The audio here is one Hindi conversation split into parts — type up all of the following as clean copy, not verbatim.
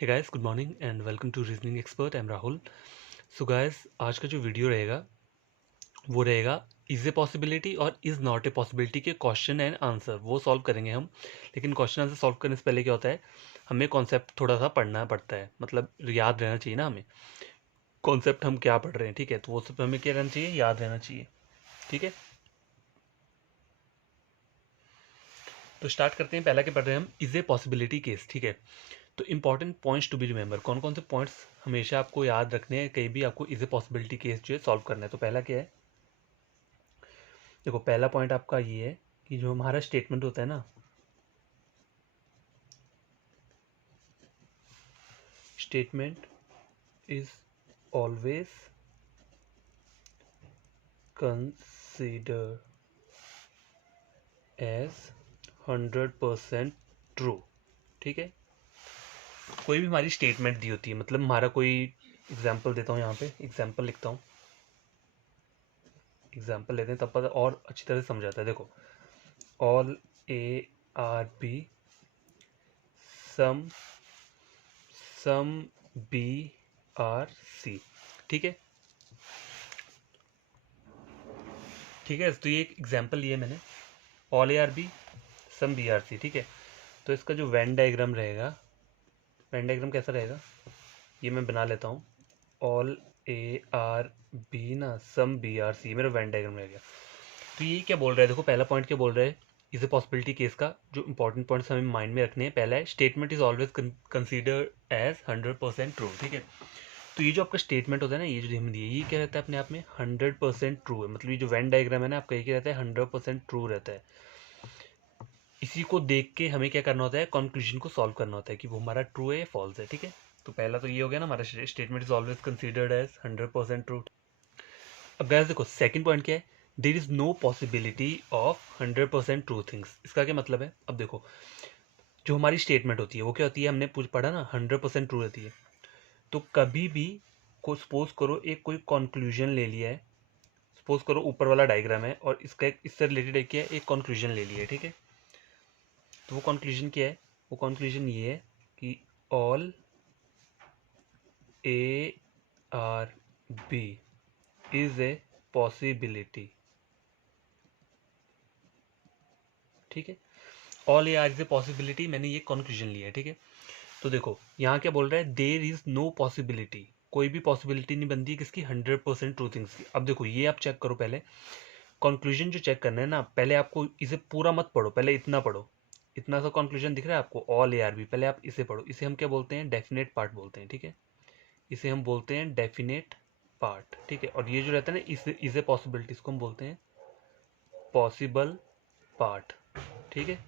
Hey guys, good morning and welcome to reasoning expert. I am Rahul. So guys, आज का जो वीडियो रहेगा वो रहेगा इज ए पॉसिबिलिटी और इज़ नॉट ए पॉसिबिलिटी के क्वेश्चन एंड आंसर वो सॉल्व करेंगे हम। लेकिन क्वेश्चन आंसर सॉल्व करने से पहले क्या होता है, हमें कॉन्सेप्ट थोड़ा सा पढ़ना पड़ता है, मतलब याद रहना चाहिए ना हमें कॉन्सेप्ट हम क्या पढ़ रहे हैं। ठीक है, तो वो सब हमें क्या रहना चाहिए, याद रहना चाहिए। ठीक है, तो स्टार्ट करते हैं। पहला क्या पढ़ रहे हैं हम, इज ए पॉसिबिलिटी केस। ठीक है, तो important points to be remember, कौन कौन से पॉइंट्स हमेशा आपको याद रखने हैं, कहीं भी आपको इज ए पॉसिबिलिटी केस जो है सॉल्व करना है। तो पहला क्या है, देखो पहला पॉइंट आपका ये है कि जो हमारा स्टेटमेंट होता है ना, statement is always consider as 100% true. ठीक है, कोई भी हमारी स्टेटमेंट दी होती है, मतलब हमारा कोई एग्जाम्पल देता हूँ, यहाँ पे एग्जाम्पल लिखता हूँ, एग्जाम्पल लेते हैं तब पता और अच्छी तरह से समझाता है। देखो, all A are B some some B are C. ठीक है, ठीक है, तो ये एक एग्जाम्पल लिया मैंने, all A are B some B are C. ठीक है, तो इसका जो वेन डायग्राम रहेगा, वेन डायग्राम कैसा रहेगा, ये मैं बना लेता हूँ। ऑल ए आर बी ना सम बी आर सी, मेरा वेन डायग्राम रह गया। तो ये क्या बोल रहा है, देखो पहला पॉइंट क्या बोल रहा है, इज ए पॉसिबिलिटी केस का जो इंपॉर्टेंट पॉइंट्स हमें माइंड में रखने हैं। पहला है statement is always consider as 100% true. ठीक है, तो ये जो आपका स्टेटमेंट होता है ना, ये जो हम दिए, ये क्या रहता है अपने आप में 100% ट्रू है। मतलब ये जो वेन डायग्राम है ना आपका, ये क्या रहता है, 100% ट्रू रहता है। इसी को देख के हमें क्या करना होता है, कंक्लूजन को सॉल्व करना होता है कि वो हमारा ट्रू है या फॉल्स है। ठीक है, तो पहला तो ये हो गया ना हमारा, statement is always considered as 100% true. अब गाइस देखो, सेकंड पॉइंट क्या है, there is no possibility of 100% true things. इसका क्या मतलब है, अब देखो जो हमारी स्टेटमेंट होती है वो क्या होती है, हमने पढ़ा ना 100% ट्रू रहती है। तो कभी भी को सपोज करो एक कोई कंक्लूजन ले लिया है, सपोज करो ऊपर वाला डायग्राम है और इसका एक इससे रिलेटेड एक क्या है, एक कंक्लूजन ले लिया है। ठीक है, तो वो कंक्लूजन क्या है, वो कंक्लूजन ये है कि all A are B is a possibility. ठीक है, all A are is a possibility, मैंने ये कंक्लूजन लिया है। ठीक है, तो देखो यहाँ क्या बोल रहा है, देर इज नो पॉसिबिलिटी, कोई भी पॉसिबिलिटी नहीं बनती है किसकी, 100% ट्रू थिंग्स की। अब देखो ये आप चेक करो, पहले कंक्लूजन जो चेक करना है ना, पहले आपको इसे पूरा मत पढ़ो, पहले इतना पढ़ो, इतना सा कंक्लूजन दिख रहा है आपको, ऑल ए आर बी, पहले आप इसे पढ़ो। इसे हम क्या बोलते हैं, डेफिनेट पार्ट बोलते हैं। ठीक है, इसे हम बोलते हैं डेफिनेट पार्ट। ठीक है, और ये जो रहता है ना, इस ए पॉसिबिलिटी, इसको हम बोलते हैं पॉसिबल पार्ट। ठीक है,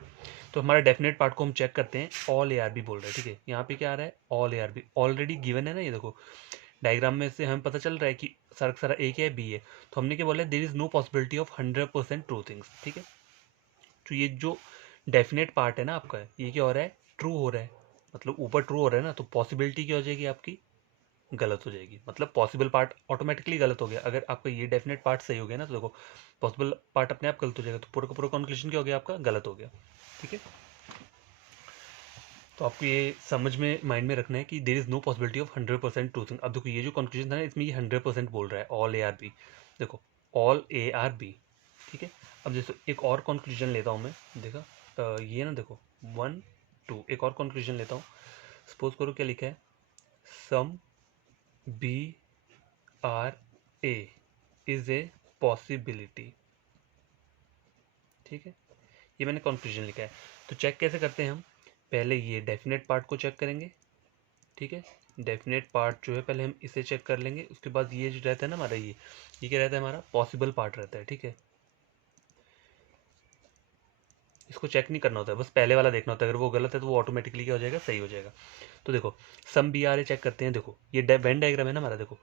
तो हमारा डेफिनेट पार्ट को हम चेक करते हैं, ऑल ए आर बी बोल रहे हैं। ठीक है, यहाँ पे क्या आ रहा है, all A are B already given है ना, ये देखो डायग्राम में से हमें पता चल रहा है कि सारा सारा ए क्या है, बी है। तो हमने क्या बोला, there is no possibility of 100% true things. ठीक है, तो ये जो डेफिनेट पार्ट है ना आपका, ये क्या हो रहा है, ट्रू हो रहा है, मतलब ऊपर ट्रू हो रहा है ना, तो पॉसिबिलिटी क्या हो जाएगी आपकी, गलत हो जाएगी। मतलब पॉसिबल पार्ट ऑटोमेटिकली गलत हो गया। अगर आपका ये डेफिनेट पार्ट सही हो गया ना, तो देखो पॉसिबल पार्ट अपने आप गलत हो जाएगा, तो पूरा का पूरा कंक्लूजन क्या हो गया आपका, गलत हो गया। ठीक है, तो आपको ये समझ में माइंड में रखना है कि there is no possibility of 100% true thing. अब देखो ये जो कंक्लूजन था ना, इसमें ये 100% बोल रहा है, ऑल ए आर बी। देखो ऑल ए आर बी। ठीक है, अब जैसे एक और कंक्लूजन लेता हूँ मैं, देखा ये ना, देखो 1 2, एक और कंक्लूजन लेता हूँ। सपोज करो क्या लिखा है, some B are A is a possibility. ठीक है, ये मैंने कंक्लूजन लिखा है। तो चेक कैसे करते हैं हम, पहले ये डेफिनेट पार्ट को चेक करेंगे। ठीक है, डेफिनेट पार्ट जो है पहले हम इसे चेक कर लेंगे, उसके बाद ये जो रहता है ना हमारा, ये क्या रहता है, हमारा पॉसिबल पार्ट रहता है। ठीक है, इसको चेक नहीं करना होता है, बस पहले वाला देखना होता है, अगर वो गलत है तो वो ऑटोमेटिकली क्या हो जाएगा, सही हो जाएगा। तो देखो some B are A check करते हैं, देखो ये वेन डायग्राम है ना हमारा, देखो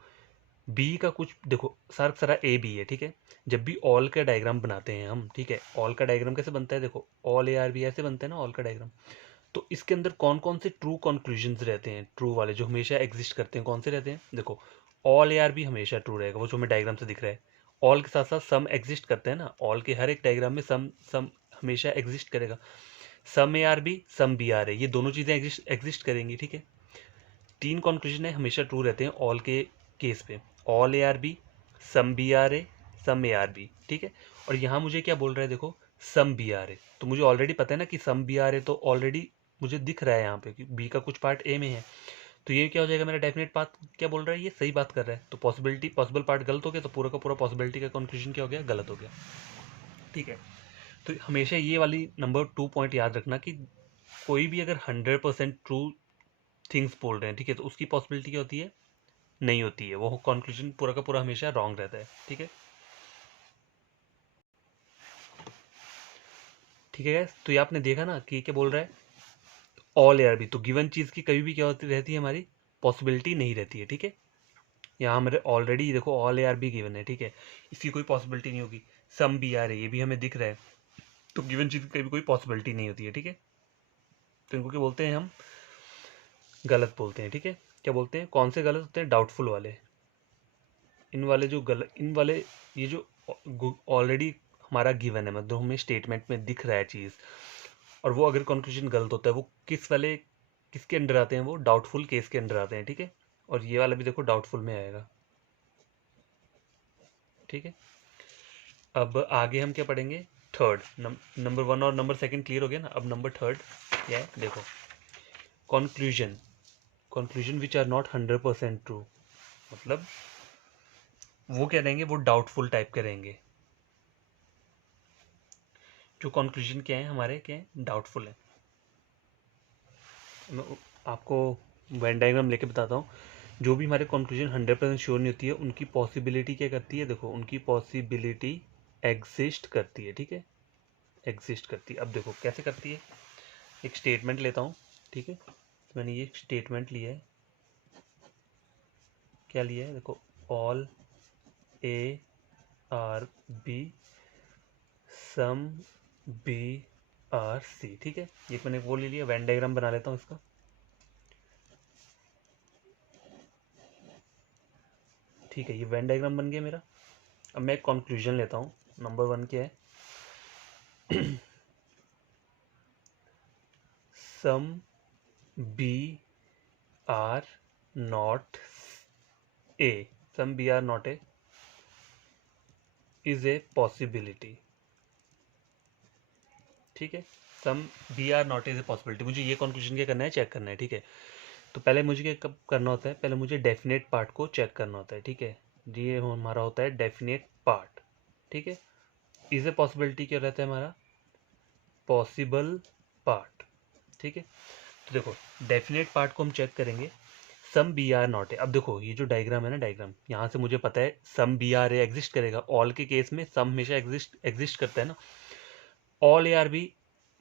बी का कुछ, देखो सारा सारा ए बी है। ठीक है, जब भी ऑल का डायग्राम बनाते हैं हम, ठीक है, ऑल का डायग्राम कैसे बनता है, देखो ऑल ए आर बी ऐसे बनते हैं ना ऑल का डायग्राम। तो इसके अंदर कौन कौन से ट्रू कंक्लूजन्स रहते हैं, ट्रू वाले जो हमेशा एग्जिस्ट करते हैं, कौन से रहते हैं, देखो ऑल ए आर बी हमेशा ट्रू रहेगा, वो जो हमें डायग्राम से दिख रहा है। ऑल के साथ साथ सम एग्जिस्ट करते हैं ना, ऑल के हर एक डायग्राम में सम सम हमेशा एग्जिस्ट करेगा। Some A are B, some B are है, ये दोनों चीज़ें एग्जिस्ट करेंगी। ठीक है, तीन कॉन्क्लूजन है हमेशा ट्रू रहते हैं ऑल के केस पे, all A are B, some B are A, some A are B, ठीक है। और यहाँ मुझे क्या बोल रहा है, देखो सम बी आर ए, तो मुझे ऑलरेडी पता है ना कि सम बी आर ए, तो ऑलरेडी मुझे दिख रहा है यहाँ पे कि बी का कुछ पार्ट ए में है, तो ये क्या हो जाएगा, मेरा डेफिनेट पार्ट क्या बोल रहा है, ये सही बात कर रहा है, तो पॉसिबल पार्ट गलत हो गया, तो पूरा का पूरा पॉसिबिलिटी का कंक्लूजन क्या हो गया, गलत हो गया, ठीक है। तो हमेशा ये वाली नंबर 2 पॉइंट याद रखना कि कोई भी अगर 100% ट्रू थिंग्स बोल रहे हैं, ठीक है, तो उसकी पॉसिबिलिटी क्या होती है, नहीं होती है, वो कंक्लूजन पूरा का पूरा हमेशा रॉन्ग रहता है, ठीक है। ठीक है guys? तो ये आपने देखा ना कि क्या बोल रहा है, ऑल ए आर बी, तो गिवन चीज़ की कभी भी क्या होती रहती है, हमारी पॉसिबिलिटी नहीं रहती है, ठीक है। यहाँ हमारे ऑलरेडी देखो all A are be given है, ठीक है, इसकी कोई पॉसिबिलिटी नहीं होगी, सम बी आर है ये भी हमें दिख रहा है, तो गिवन चीज़ की कभी कोई पॉसिबिलिटी नहीं होती है, ठीक है। तो इनको क्या बोलते हैं, हम गलत बोलते हैं, ठीक है। क्या बोलते हैं, कौन से गलत होते हैं, डाउटफुल वाले, इन वाले जो गलत, इन वाले ये जो ऑलरेडी हमारा गिवन है, मतलब हमें स्टेटमेंट में दिख रहा है चीज़, और वो अगर कंक्लूजन गलत होता है, वो किसके अंडर आते हैं, वो डाउटफुल केस के अंडर आते हैं, ठीक है। और ये वाला भी देखो डाउटफुल में आएगा, ठीक है। अब आगे हम क्या पढ़ेंगे, थर्ड, नंबर 1 और नंबर 2 क्लियर हो गया ना, अब नंबर 3 क्या है, देखो conclusion which are not 100% true, मतलब वो क्या रहेंगे, वो डाउटफुल टाइप के रहेंगे, जो कंक्लूजन क्या है हमारे, क्या है, डाउटफुल है। मैं आपको वेन डायग्राम लेके बताता हूँ, जो भी हमारे कंक्लूजन 100% श्योर नहीं होती है, उनकी पॉसिबिलिटी क्या करती है, देखो उनकी पॉसिबिलिटी एग्जिस्ट करती है, ठीक है, एग्जिस्ट करती है। अब देखो कैसे करती है, एक स्टेटमेंट लेता हूँ, ठीक है, तो मैंने ये स्टेटमेंट लिया है, क्या लिया है, देखो all A are B, some B are C, ठीक है, ये मैंने वो ले लिया, वेन डायग्राम बना लेता हूँ इसका, ठीक है, ये वेन डायग्राम बन गया मेरा। अब मैं एक कंक्लूजन लेता हूँ, नंबर 1 क्या है, some B are not A, some B are not A is a possibility, ठीक है, some B are not is a possibility, मुझे ये कंक्लूजन क्या करना है, चेक करना है, ठीक है। तो पहले मुझे क्या कब करना होता है, पहले मुझे डेफिनेट पार्ट को चेक करना होता है, ठीक है, ये हमारा होता है डेफिनेट पार्ट, ठीक है। इज ए पॉसिबिलिटी क्या रहता है हमारा, पॉसिबल पार्ट, ठीक है। तो देखो डेफिनेट पार्ट को हम चेक करेंगे, सम बी आर नॉट है। अब देखो ये जो डायग्राम है ना, डायग्राम यहाँ से मुझे पता है some B are A exist करेगा, ऑल के केस में सम हमेशा एग्जिस्ट करता है ना, ऑल ए आर बी,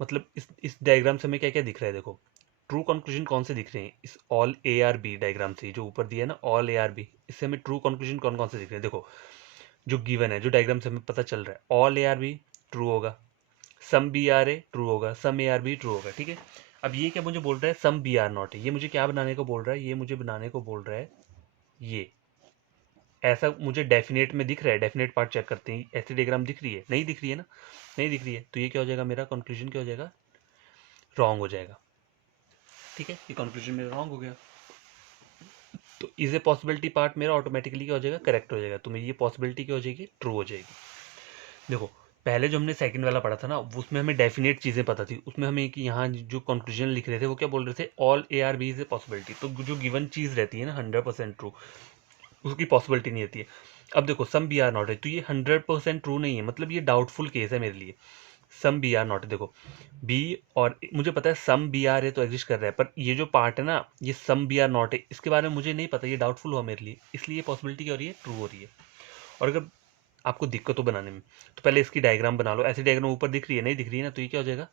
मतलब इस डायग्राम से हमें क्या क्या दिख रहा है, देखो ट्रू कंक्लूजन कौन से दिख रहे हैं, इस all A are B diagram से जो ऊपर दिया है ना, ऑल ए आर बी, इससे हमें ट्रू कंक्लूजन कौन कौन से दिख रहे हैं, देखो जो गिवन है, जो डायग्राम से हमें पता चल रहा है, all A are B true होगा, some B are A true होगा, some A are B true होगा, ठीक है। अब ये क्या मुझे बोल रहा है, सम बी आर नॉट है, ये मुझे क्या बनाने को बोल रहा है, ये मुझे बनाने को बोल रहा है, ये ऐसा मुझे डेफिनेट में दिख रहा है, डेफिनेट पार्ट चेक करते हैं, ऐसी डायग्राम दिख रही है, नहीं दिख रही है ना, नहीं दिख रही है, तो ये क्या हो जाएगा, मेरा कंक्लूजन क्या हो जाएगा, रॉन्ग हो जाएगा, ठीक है, ये कंक्लूजन मेरा रॉन्ग हो गया। तो इज ए पॉसिबिलिटी पार्ट मेरा ऑटोमेटिकली क्या हो जाएगा, करेक्ट हो जाएगा, तो मेरी ये पॉसिबिलिटी क्या हो जाएगी, ट्रू हो जाएगी। देखो पहले जो हमने सेकंड वाला पढ़ा था ना, उसमें हमें डेफिनेट चीज़ें पता थी, उसमें हमें कि यहाँ जो कंक्लूजन लिख रहे थे वो क्या बोल रहे थे, all A are B is a possibility, तो जो गिवन चीज़ रहती है ना 100% ट्रू, उसकी पॉसिबिलिटी नहीं रहती है। अब देखो सम बी आर नॉट है, तो ये 100% ट्रू नहीं है, मतलब ये डाउटफुल केस है मेरे लिए, सम बी आर नॉट है, देखो बी, और मुझे पता है सम बी आर है तो एग्जिस्ट कर रहा है, पर ये जो पार्ट है ना, ये सम बी आर नॉट है, इसके बारे में मुझे नहीं पता, ये डाउटफुल हुआ मेरे लिए, इसलिए पॉसिबिलिटी क्या हो रही है, ट्रू हो रही है। और अगर आपको दिक्कत हो बनाने में, तो पहले इसकी डायग्राम बना लो, ऐसी डायग्राम ऊपर दिख रही है, नहीं दिख रही है ना, तो ये क्या हो जाएगा,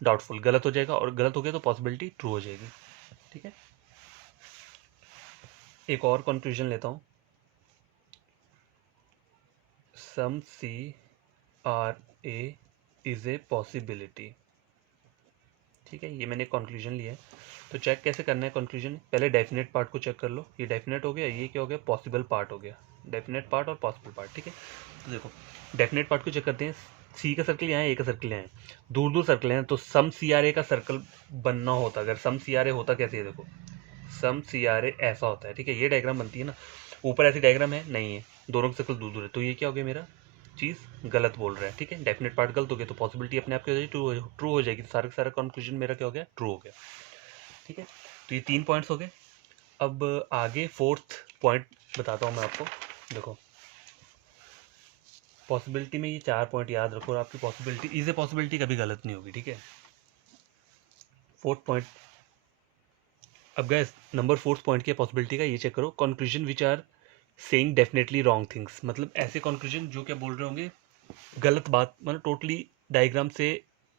डाउटफुल, गलत हो जाएगा, और गलत हो गया तो पॉसिबिलिटी ट्रू हो जाएगी, ठीक है। एक और कंक्लूजन लेता हूँ, some C are A is a possibility, ठीक है, ये मैंने कंक्लूजन लिया है। तो चेक कैसे करना है कंक्लूजन, पहले डेफिनेट पार्ट को चेक कर लो, ये डेफिनेट हो गया, ये क्या हो गया, पॉसिबल पार्ट हो गया, डेफिनेट पार्ट और पॉसिबल पार्ट, ठीक है। तो देखो डेफिनेट पार्ट को चेक करते हैं, सी का सर्कल यहाँ है, ए का सर्कल यहाँ है, दूर दूर सर्कल हैं, तो सम सी आर ए का सर्कल बनना होता, अगर सम सी आर ए होता कैसे है, देखो सम CRA ऐसा होता है, ठीक है। ये डायग्राम बनती है ना, ऊपर ऐसी डायग्राम है नहीं है, दोनों के सर्कल दूर दूर है, तो ये क्या हो गया, मेरा चीज़ गलत बोल रहा है, ठीक है। डेफिनेट पार्ट गलत हो गया तो पॉसिबिलिटी अपने आप क्या हो जाएगी, ट्रू हो जाएगी। तो सारा का सारा कंक्लूजन मेरा क्या हो गया, ट्रू हो गया, ठीक है। तो ये 3 पॉइंट्स हो गए। अब आगे 4th पॉइंट बताता हूँ मैं आपको। देखो पॉसिबिलिटी में ये 4 पॉइंट याद रखो, और आपकी पॉसिबिलिटी इज ए पॉसिबिलिटी कभी गलत नहीं होगी, ठीक है। 4th पॉइंट, अब गैस नंबर 4th पॉइंट की पॉसिबिलिटी का ये चेक करो, conclusion which are saying definitely wrong things, मतलब ऐसे कंक्लूजन जो क्या बोल रहे होंगे, गलत बात, मतलब टोटली डायग्राम से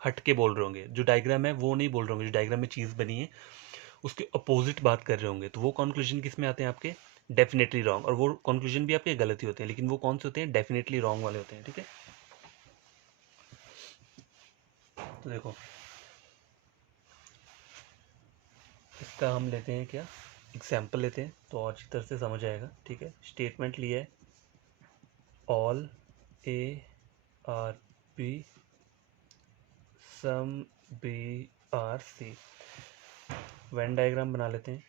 हट के बोल रहे होंगे। जो डायग्राम है वो नहीं बोल रहे होंगे, जो डायग्राम में चीज़ बनी है उसके अपोजिट बात कर रहे होंगे, तो वो कंक्लूजन किस में आते हैं, आपके डेफिनेटली रॉन्ग। और वो कंक्लूजन भी आपके गलत ही होते हैं, लेकिन वो कौन से होते हैं, डेफिनेटली रॉन्ग वाले होते हैं, ठीक है। तो देखो इसका हम लेते हैं क्या, एग्जाम्पल लेते हैं तो और अच्छी तरह से समझ आएगा, ठीक है। स्टेटमेंट लिया है, ऑल ARB सम BRC। वेन डायग्राम बना लेते हैं,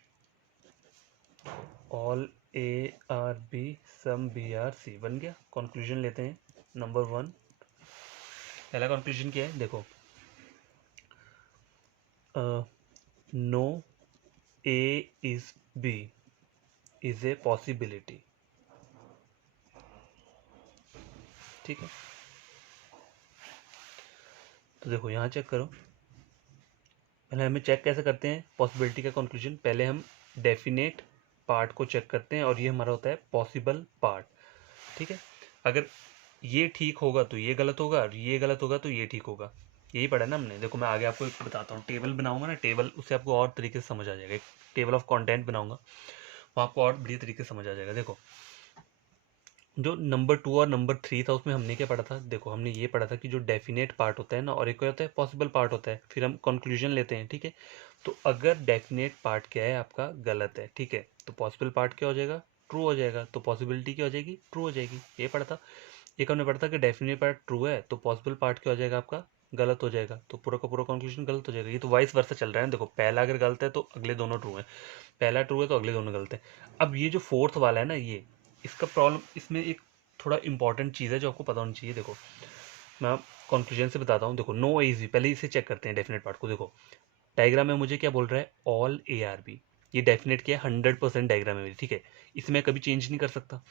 ऑल ARB सम BRC बन गया। कंक्लूजन लेते हैं, नंबर 1, पहला कंक्लूजन क्या है, देखो no A is B is a possibility, ठीक है। तो देखो यहाँ चेक करो, पहले हमें चेक कैसे करते हैं पॉसिबिलिटी का कंक्लूजन, पहले हम डेफिनेट पार्ट को चेक करते हैं, और ये हमारा होता है पॉसिबल पार्ट, ठीक है। अगर ये ठीक होगा तो ये गलत होगा, और ये गलत होगा तो ये ठीक होगा, यही पढ़ा ना हमने। देखो मैं आगे आपको एक बताता हूँ, टेबल बनाऊंगा ना, टेबल उससे आपको और तरीके से समझ आ जाएगा। एक टेबल ऑफ कंटेंट बनाऊंगा, वो आपको और बढ़िया तरीके से समझ आ जाएगा। देखो जो नंबर 2 और नंबर 3 था उसमें हमने क्या पढ़ा था, देखो हमने ये पढ़ा था कि जो डेफिनेट पार्ट होता है ना, और एक क्या होता है, पॉसिबल पार्ट होता है। फिर हम कंक्लूजन लेते हैं, ठीक है। तो अगर डेफिनेट पार्ट क्या है आपका गलत है, ठीक है, तो पॉसिबल पार्ट क्या हो जाएगा, ट्रू हो जाएगा। तो पॉसिबिलिटी क्या हो जाएगी, ट्रू हो जाएगी, ये पढ़ा था। एक हमने पढ़ा था कि डेफिनेट पार्ट ट्रू है तो पॉसिबल पार्ट क्या हो जाएगा आपका, गलत हो जाएगा, तो पूरा का पूरा कंक्लूजन गलत हो जाएगा। ये तो वाइस वर्सा चल रहा है ना, देखो पहला अगर गलत है तो अगले दोनों ट्रू है, पहला ट्रू है तो अगले दोनों गलत है। अब ये जो 4th वाला है ना, ये इसका प्रॉब्लम, इसमें एक थोड़ा इंपॉर्टेंट चीज़ है जो आपको पता होनी चाहिए। देखो मैं कंक्लूजन से बताता हूँ, देखो नो इजी, पहले इसे चेक करते हैं डेफिनेट पार्ट को। देखो डायग्राम में मुझे क्या बोल रहा है, ऑल ARB, ये डेफिनेट क्या है, 100% डायग्राम है मेरी, ठीक है, इसमें कभी चेंज नहीं कर सकता।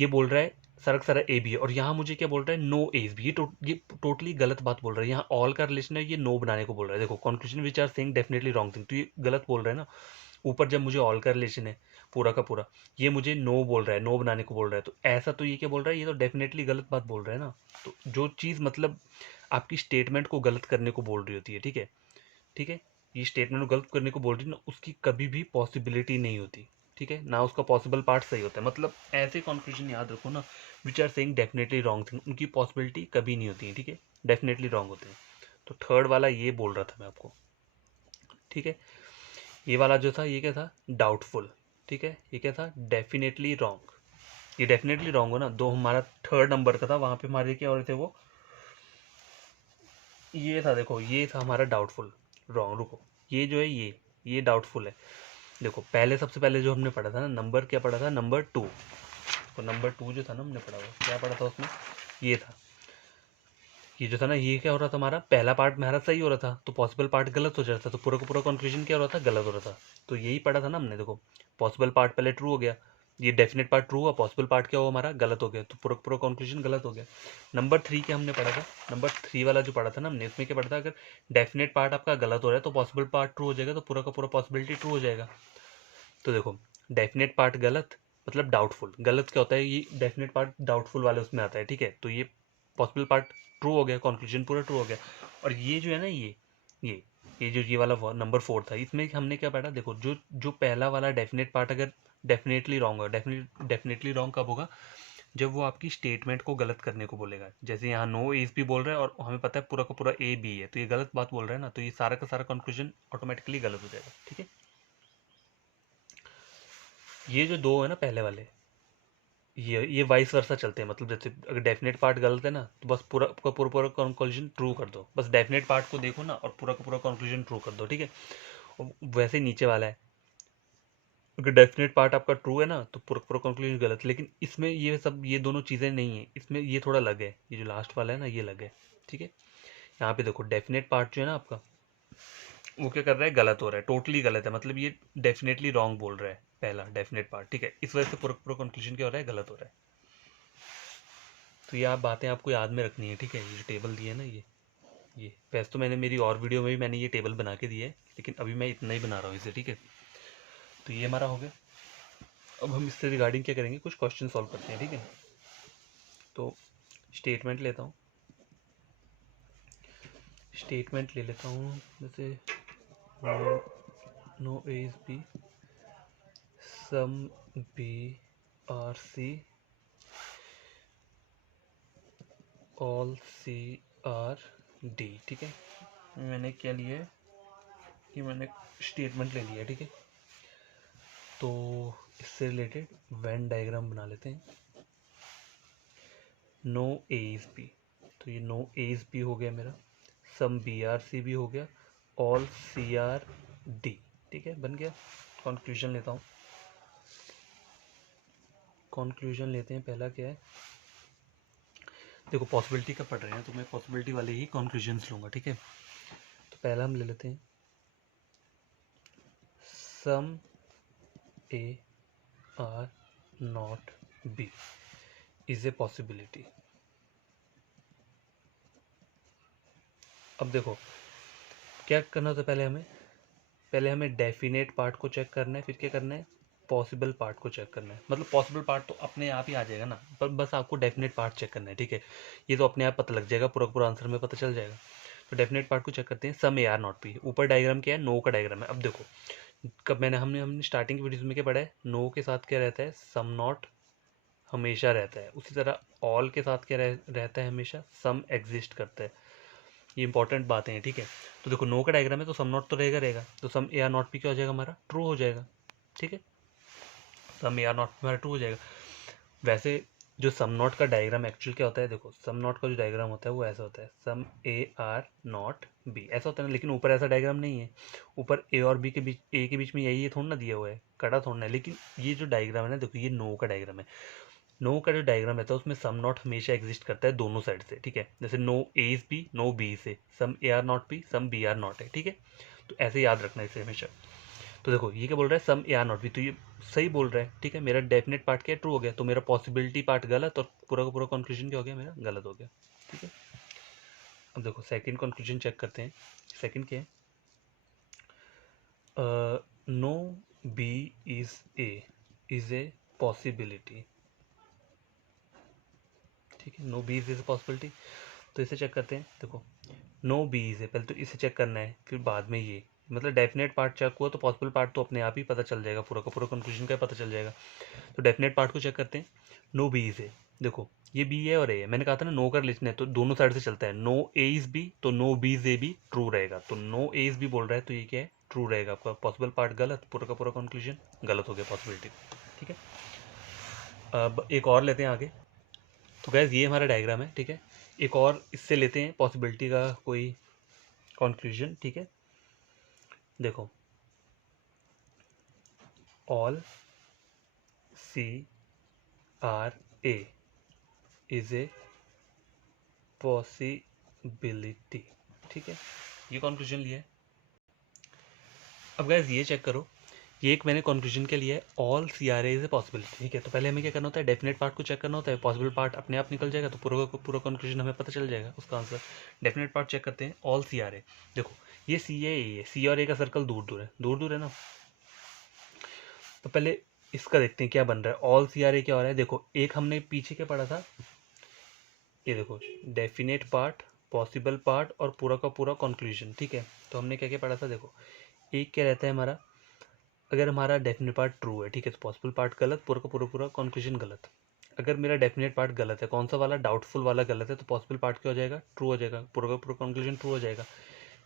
ये बोल रहा है सारा का सारा AB है, और यहाँ मुझे क्या बोल रहा है, नो AB, ये टोटली गलत बात बोल रहा है। यहाँ ऑल का रिलेशन है, ये नो बनाने को बोल रहा है। देखो conclusion which are saying definitely wrong thing, तो ये गलत बोल रहा है ना। ऊपर जब मुझे ऑल का रिलेशन है पूरा का पूरा, ये मुझे नो बोल रहा है, नो बनाने को बोल रहा है, तो ऐसा तो ये क्या बोल रहा है, ये तो डेफिनेटली गलत बात बोल रहा है ना। तो जो चीज़ मतलब आपकी स्टेटमेंट को गलत करने को बोल रही होती है, ठीक है, ठीक है, ये स्टेटमेंट को गलत करने को बोल रही है ना, उसकी कभी भी पॉसिबिलिटी नहीं होती, ठीक है ना, उसका पॉसिबल पार्ट सही होता है। मतलब ऐसे कंक्लूजन याद रखो ना, which are saying definitely wrong thing, उनकी पॉसिबिलिटी कभी नहीं होती है, ठीक है, डेफिनेटली रॉन्ग होते हैं। तो 3rd वाला ये बोल रहा था मैं आपको, ठीक है। ये वाला जो था ये क्या था, डाउटफुल, ठीक है, ये क्या था, डेफिनेटली रॉन्ग। ये डेफिनेटली रॉन्ग हो ना, दो हमारा 3rd नंबर का था, वहां पे हमारे क्या हो रहे थे वो, ये था, देखो ये था हमारा डाउटफुल, रॉन्ग। रुको ये जो है ये डाउटफुल है। देखो पहले सबसे पहले जो हमने पढ़ा था ना, नंबर क्या पढ़ा था, नंबर 2, तो नंबर 2 जो था ना हमने पढ़ा, हुआ क्या पढ़ा था उसमें, ये था, ये जो था ना, ये क्या हो रहा था, हमारा पहला पार्ट हमारा सही हो रहा था तो पॉसिबल पार्ट गलत हो जाता था, तो पूरा का पूरा कंक्लूजन क्या हो रहा था, गलत हो रहा था। तो यही पढ़ा था ना हमने। देखो पॉसिबल पार्ट पहले ट्रू हो गया, ये डेफिनेट पार्ट ट्रू हुआ, पॉसिबल पार्ट क्या हुआ हमारा, गलत हो गया, तो पूरा का पूरा कंक्लूजन गलत हो गया। नंबर 3 क्या हमने पढ़ा था, नंबर 3 वाला जो पढ़ा था ना हमने, इसमें क्या पढ़ा था, अगर डेफिनेट पार्ट आपका गलत हो रहा है तो पॉसिबल पार्ट ट्रू हो जाएगा, तो पूरा का पूरा पॉसिबिलिटी ट्रू हो जाएगा। तो देखो डेफिनेट पार्ट गलत मतलब डाउटफुल, गलत क्या होता है, ये डेफिनेट पार्ट डाउटफुल वाले उसमें आता है, ठीक है। तो ये पॉसिबल पार्ट ट्रू हो गया, कंक्लूजन पूरा ट्रू हो गया। और ये जो है ना, ये ये जो ये वाला नंबर 4 था, इसमें हमने क्या पढ़ा, देखो जो जो पहला वाला डेफिनेट पार्ट अगर डेफिनेटली रॉन्ग होगा, डेफिनेटली रॉन्ग कब होगा, जब वो आपकी स्टेटमेंट को गलत करने को बोलेगा। जैसे यहाँ नो एज भी बोल रहा है और हमें पता है पूरा का पूरा ए बी है, तो ये गलत बात बोल रहा है ना, तो ये सारा का सारा कंक्लूजन ऑटोमेटिकली गलत हो जाएगा, ठीक है। ये जो दो है ना पहले वाले, ये वाइस वर्सा चलते हैं, मतलब जैसे अगर डेफिनेट पार्ट गलत है ना, तो बस पूरा का पूरा पूरा कंक्लूजन ट्रू कर दो, बस डेफिनेट पार्ट को देखो ना और पूरा का पूरा कंक्लूजन ट्रू कर दो, ठीक है। और वैसे ही नीचे वाला है, अगर डेफिनेट पार्ट आपका ट्रू है ना तो पूरा कंक्लूजन गलत है। लेकिन इसमें ये सब ये दोनों चीज़ें नहीं है, इसमें ये थोड़ा अलग है, ये जो लास्ट वाला है ना ये अलग है। ठीक है, यहाँ पे देखो डेफिनेट पार्ट जो है ना आपका वो क्या कर रहा है, गलत हो रहा है, टोटली गलत है, मतलब ये डेफिनेटली रॉन्ग बोल रहा है पहला डेफिनेट पार्ट। ठीक है, इस वजह से पूरा कंक्लूजन क्या हो रहा है, गलत हो रहा है। तो ये आप बातें आपको याद में रखनी है। ठीक है, ये जो टेबल दिए है ना ये वैसे तो मैंने मेरी और वीडियो में भी मैंने ये टेबल बना के दिया है, लेकिन अभी मैं इतना ही बना रहा हूँ इसे। ठीक है, तो ये हमारा हो गया। अब हम इससे रिगार्डिंग क्या करेंगे, कुछ क्वेश्चन सॉल्व करते हैं। ठीक है, तो स्टेटमेंट लेता हूँ, स्टेटमेंट ले लेता हूँ जैसे no A is B, some B are C, all C are D. ठीक है, मैंने क्या लिया है कि मैंने स्टेटमेंट ले लिया है। ठीक है, तो इससे रिलेटेड वेन डायग्राम बना लेते हैं। नो ए इज बी, तो ये नो ए इज बी हो गया मेरा, सम बी आर सी भी हो गया, ऑल सी आर डी। ठीक है, बन गया। कंक्लूजन लेता हूँ, कंक्लूजन लेते हैं। पहला क्या है, देखो पॉसिबिलिटी का पढ़ रहे हैं तो मैं पॉसिबिलिटी वाले ही कंक्लूजन्स लूँगा। ठीक है, तो पहला हम ले लेते हैं some A are not B is a possibility. अब देखो क्या करना होता है, पहले हमें डेफिनेट पार्ट को चेक करना है, फिर क्या करना है, पॉसिबल पार्ट को चेक करना है। मतलब पॉसिबल पार्ट तो अपने आप ही आ जाएगा ना, पर बस आपको डेफिनेट पार्ट चेक करना है। ठीक है, ये तो अपने आप पता लग जाएगा, पूरा आंसर में पता चल जाएगा। तो डेफिनेट पार्ट को चेक करते हैं। Some A are not B, ऊपर डायग्राम क्या है, नो का डायग्राम है। अब देखो कब हमने स्टार्टिंग की वीडियोस में क्या पढ़ा है, नो के साथ क्या रहता है, सम नॉट हमेशा रहता है। उसी तरह ऑल के साथ क्या रहता है, हमेशा सम एग्जिस्ट करता है। ये इंपॉर्टेंट बातें हैं। ठीक है, तो देखो नो का डायग्राम है तो सम नॉट तो रहेगा, तो सम ए आर नॉट भी क्या हो जाएगा, हमारा ट्रू हो जाएगा। ठीक है, सम ए आर नॉट हमारा ट्रू हो जाएगा। वैसे जो सम नॉट का डायग्राम एक्चुअल क्या होता है, देखो सम नॉट का जो डायग्राम होता है वो ऐसा होता है, some A are not B ऐसा होता है ना, लेकिन ऊपर ऐसा डायग्राम नहीं है। ऊपर ए और बी के बीच, ए के बीच में यही थोड़ा ना दिया हुआ है, कड़ा थोड़ा ना है। लेकिन ये जो डायग्राम है ना, देखो ये नो का डायग्राम है। नो का जो डायग्राम रहता है उसमें सम नॉट हमेशा एग्जिस्ट करता है दोनों साइड से। ठीक है, जैसे no A is B, no B से, some A are not B, some B are not है। ठीक है, तो ऐसे याद रखना है इसे हमेशा। तो देखो ये क्या बोल रहा है, some A are not B, तो ये सही बोल रहा है। ठीक है, मेरा डेफिनेट पार्ट क्या ट्रू हो गया, तो मेरा पॉसिबिलिटी पार्ट गलत, और पूरा का पूरा कंक्लूजन क्या हो गया, मेरा गलत हो गया। ठीक है, अब देखो सेकंड कंक्लूजन चेक करते हैं। सेकंड क्या है, no B is a possibility. ठीक है, no B is a possibility, तो इसे चेक करते हैं। देखो नो बी इज ए, पहले तो इसे चेक करना है, फिर बाद में ये, मतलब डेफिनेट पार्ट चेक हुआ तो पॉसिबल पार्ट तो अपने आप ही पता चल जाएगा, पूरा का पूरा कंक्लूजन का पता चल जाएगा। तो डेफिनेट पार्ट को चेक करते हैं। नो बी इज ए, देखो ये बी है और ए है, मैंने कहा था ना नो का रिलेशन है तो दोनों साइड से चलता है। नो ए इज बी तो नो बी इज ए भी ट्रू रहेगा, तो नो ए इज बी बोल रहा है तो ये क्या है, ट्रू रहेगा आपका। पॉसिबल पार्ट गलत, पूरा का पूरा कंक्लूजन गलत हो गया, पॉसिबिलिटी। ठीक है, अब एक और लेते हैं आगे। तो गैस ये हमारा डायग्राम है। ठीक है, एक और इससे लेते हैं पॉसिबिलिटी का कोई कंक्लूजन। ठीक है, देखो all C are A is a possibility. ठीक है, ये कंक्लूजन लिया है। अब गैस ये चेक करो, ये एक मैंने कंक्लूजन क्या लिया है, all C are A is a possibility. ठीक है, तो पहले हमें क्या करना होता है, डेफिनेट पार्ट को चेक करना होता है, पॉसिबल पार्ट अपने आप निकल जाएगा तो पूरा कंक्लूजन हमें पता चल जाएगा उसका आंसर। डेफिनेट पार्ट चेक करते हैं, ऑल सी आर ए। देखो ये सी है, ये सी और ए का सर्कल दूर दूर है, दूर दूर है ना, तो पहले इसका देखते हैं क्या बन रहा है। ऑल सी आर ए क्या हो रहा है, देखो एक हमने पीछे क्या पढ़ा था, ये देखो डेफिनेट पार्ट, पॉसिबल पार्ट और पूरा का पूरा कंक्लूजन। ठीक है, तो हमने क्या क्या पढ़ा था, देखो एक क्या रहता है हमारा, अगर हमारा डेफिनेट पार्ट ट्रू है, ठीक है, तो पॉसिबल पार्ट गलत, पूरा का पूरा कंक्लूजन गलत। अगर मेरा डेफिनेट पार्ट गलत है, कौन सा वाला, डाउटफुल वाला गलत है, तो पॉसिबल पार्ट क्या हो जाएगा, ट्रू हो जाएगा, पूरा का पूरा कंक्लूजन ट्रू हो जाएगा।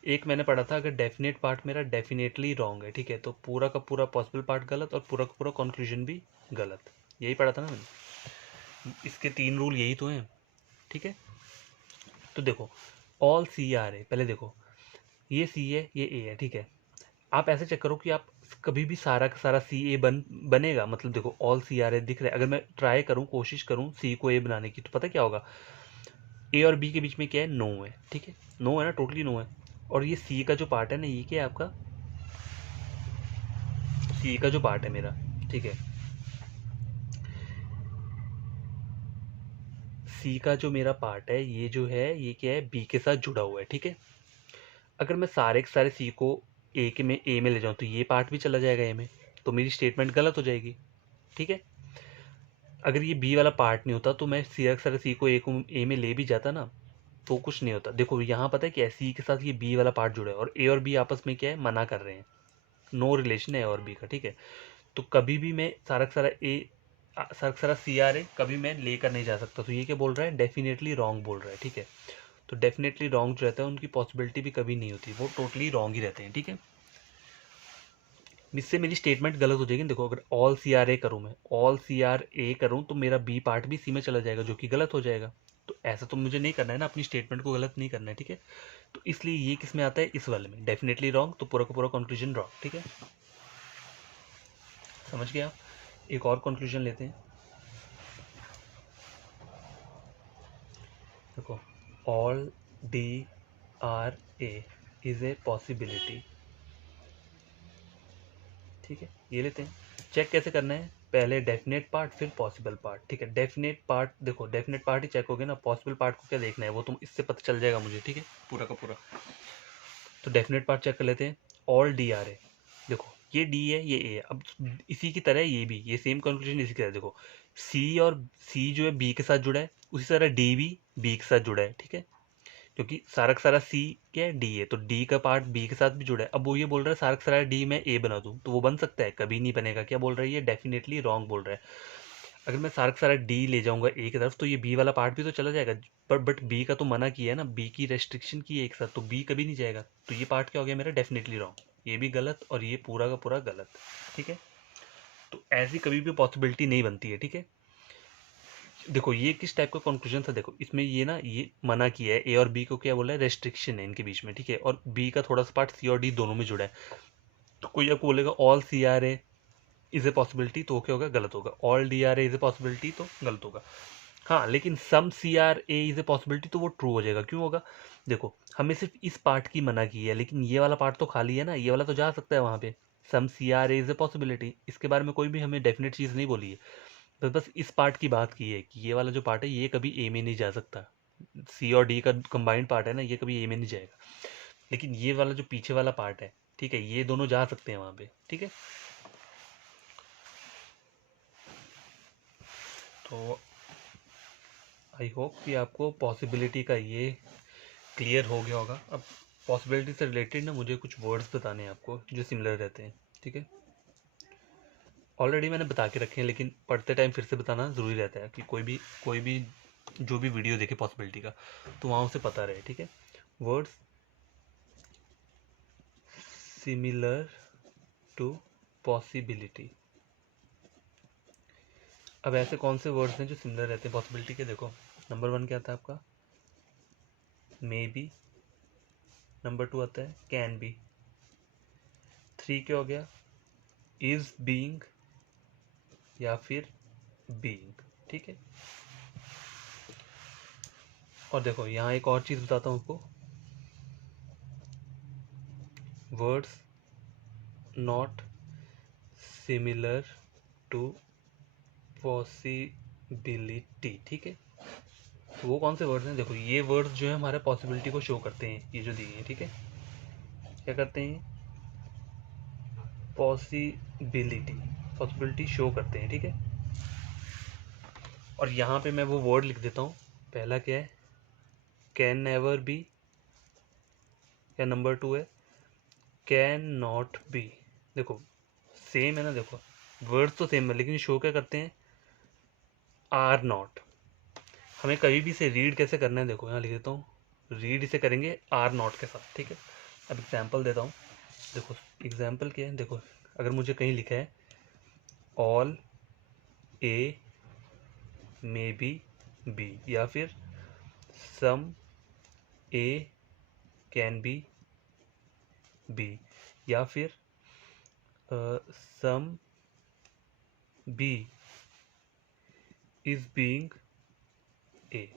एक मैंने पढ़ा था, अगर डेफिनेट पार्ट मेरा डेफिनेटली रॉन्ग है, ठीक है, तो पूरा का पूरा पॉसिबल पार्ट गलत और पूरा का पूरा कंक्लूजन भी गलत। यही पढ़ा था ना मैंने, इसके 3 रूल यही तो हैं। ठीक है, तो देखो ऑल सी आर ए, पहले देखो ये सी है, ये ए है। ठीक है, आप ऐसे चेक करो कि आप कभी भी सारा का सारा सी ए बनेगा? मतलब देखो ऑल सी आर ए दिख रहा है, अगर मैं ट्राई करूँ, कोशिश करूँ सी को ए बनाने की, तो पता क्या होगा, ए और बी के बीच में क्या है, नो है, ठीक है, नो है ना, टोटली नो है। और ये सी का जो पार्ट है ना, ये क्या है आपका, सी का जो पार्ट है मेरा, ठीक है, सी का जो मेरा पार्ट है, ये जो है ये क्या है, बी के साथ जुड़ा हुआ है, ठीक है। अगर मैं सारे के सारे सी को ए में ले जाऊँ, तो ये पार्ट भी चला जाएगा ए में, तो मेरी स्टेटमेंट गलत हो जाएगी, ठीक है। अगर ये बी वाला पार्ट नहीं होता, तो मैं सी को ए में ले भी जाता ना, तो कुछ नहीं होता। देखो यहाँ पता है क्या है, सी के साथ ये बी वाला पार्ट जुड़ा है, और ए और बी आपस में क्या है, मना कर रहे हैं, नो रिलेशन है ए और बी का, ठीक है। तो कभी भी मैं सारा का सारा सी आर ए कभी मैं लेकर नहीं जा सकता। तो ये क्या बोल रहा है, डेफिनेटली रॉन्ग बोल रहा है, ठीक है। तो डेफिनेटली रॉन्ग जो रहता है, उनकी पॉसिबिलिटी भी कभी नहीं होती, वो टोटली रॉन्ग ही रहते हैं, ठीक है। इससे मेरी स्टेटमेंट गलत हो जाएगी। देखो अगर ऑल सी आर ए करूँ, मैं ऑल सी आर ए करूँ, तो मेरा बी पार्ट भी सी में चला जाएगा, जो कि गलत हो जाएगा। तो ऐसा तो मुझे नहीं करना है ना, अपनी स्टेटमेंट को गलत नहीं करना है, ठीक है। तो इसलिए ये किस में आता है, इस वाले में, डेफिनेटली रॉन्ग, तो पूरा का पूरा कंक्लूजन रॉन्ग, ठीक है। समझ गया। एक और कंक्लूजन लेते हैं। देखो, all D are A is a possibility, ठीक है, ये लेते हैं। चेक कैसे करना है, पहले डेफिनेट पार्ट फिर पॉसिबल पार्ट, ठीक है। डेफिनेट पार्ट, देखो डेफिनेट पार्ट ही चेक हो गया ना, पॉसिबल पार्ट को क्या देखना है, वो तुम इससे पता चल जाएगा मुझे, ठीक है, पूरा का पूरा। तो डेफिनेट पार्ट चेक कर लेते हैं। ऑल डी आर ए, देखो ये डी है, ये ए है, अब इसी की तरह ये सेम कंक्लूजन इसी की तरह। देखो सी और सी जो है बी के साथ जुड़ा है, उसी तरह डी भी बी के साथ जुड़ा है, ठीक है, क्योंकि सारा का सारा सी क्या है, डी है, तो डी का पार्ट बी के साथ भी जुड़ा है। अब वो ये बोल रहा है सारा का सारा डी मैं ए बना दूं, तो वो बन सकता है, कभी नहीं बनेगा। क्या बोल रहा है ये, डेफिनेटली रॉन्ग बोल रहा है। अगर मैं सारा का सारा डी ले जाऊंगा ए की तरफ, तो ये बी वाला पार्ट भी तो चला जाएगा, बट बी का तो मना किया है ना, बी की रेस्ट्रिक्शन की है एक साथ, तो बी कभी नहीं जाएगा। तो ये पार्ट क्या हो गया मेरा, डेफिनेटली रॉन्ग, ये भी गलत और ये पूरा का पूरा गलत, ठीक है। तो ऐसी कभी भी पॉसिबिलिटी नहीं बनती है, ठीक है। देखो ये किस टाइप का कंक्लूजन था, देखो इसमें ये ना, ये मना किया है, ए और बी को क्या बोला है, रेस्ट्रिक्शन है इनके बीच में, ठीक है, और बी का थोड़ा सा पार्ट सी और डी दोनों में जुड़ा है। तो कोई आपको बोलेगा all C are A is a possibility, तो क्या होगा, गलत होगा। All D are A is a possibility, तो गलत होगा। हाँ, लेकिन some C are A is a possibility, तो वो ट्रू हो जाएगा। क्यों होगा, देखो हमें सिर्फ इस पार्ट की मना की है, लेकिन ये वाला पार्ट तो खाली है ना, ये वाला तो जा सकता है वहाँ पे। Some C are A is a possibility, इसके बारे में कोई भी हमें डेफिनेट चीज़ नहीं बोली है, बस इस पार्ट की बात की है कि ये वाला जो पार्ट है, ये कभी ए में नहीं जा सकता। सी और डी का कंबाइंड पार्ट है ना, ये कभी ए में नहीं जाएगा। लेकिन ये वाला जो पीछे वाला पार्ट है, ठीक है, ये दोनों जा सकते हैं वहाँ पे, ठीक है। तो आई होप कि आपको पॉसिबिलिटी का ये क्लियर हो गया होगा। अब पॉसिबिलिटी से रिलेटेड ना मुझे कुछ वर्ड्स बताने हैं आपको जो सिमिलर रहते हैं, ठीक है। ऑलरेडी मैंने बता के रखे हैं, लेकिन पढ़ते टाइम फिर से बताना ज़रूरी रहता है कि कोई भी जो भी वीडियो देखे पॉसिबिलिटी का, तो वहाँ उसे पता रहे, ठीक है। Words similar to possibility. अब ऐसे कौन से वर्ड्स हैं जो सिमिलर रहते हैं पॉसिबिलिटी के, देखो नंबर 1 क्या आता है आपका, मे बी। नंबर 2 आता है कैन बी। 3 क्या हो गया, इज बीइंग या फिर बीइंग, ठीक है। और देखो यहाँ एक और चीज़ बताता हूँ आपको, words not similar to possibility, ठीक है। तो वो कौन से वर्ड्स हैं, देखो ये वर्ड्स जो है हमारे पॉसिबिलिटी को शो करते हैं, ये जो दिए हैं, ठीक है, क्या करते हैं, पॉसिबिलिटी पॉसिबिलिटी शो करते हैं, ठीक है। और यहाँ पे मैं वो वर्ड लिख देता हूँ। पहला क्या है, कैन नेवर बी, या नंबर 2 है कैन नॉट बी। देखो सेम है ना, देखो वर्ड्स तो सेम है, लेकिन शो क्या करते हैं, आर नॉट। हमें कभी भी इसे रीड कैसे करना है, देखो यहाँ लिख देता हूँ, रीड इसे करेंगे आर नॉट के साथ, ठीक है। अब एग्जाम्पल देता हूँ, देखो एग्जाम्पल क्या है, देखो अगर मुझे कहीं लिखा है all A may be B, या फिर some A can be B, या फिर some B is being A.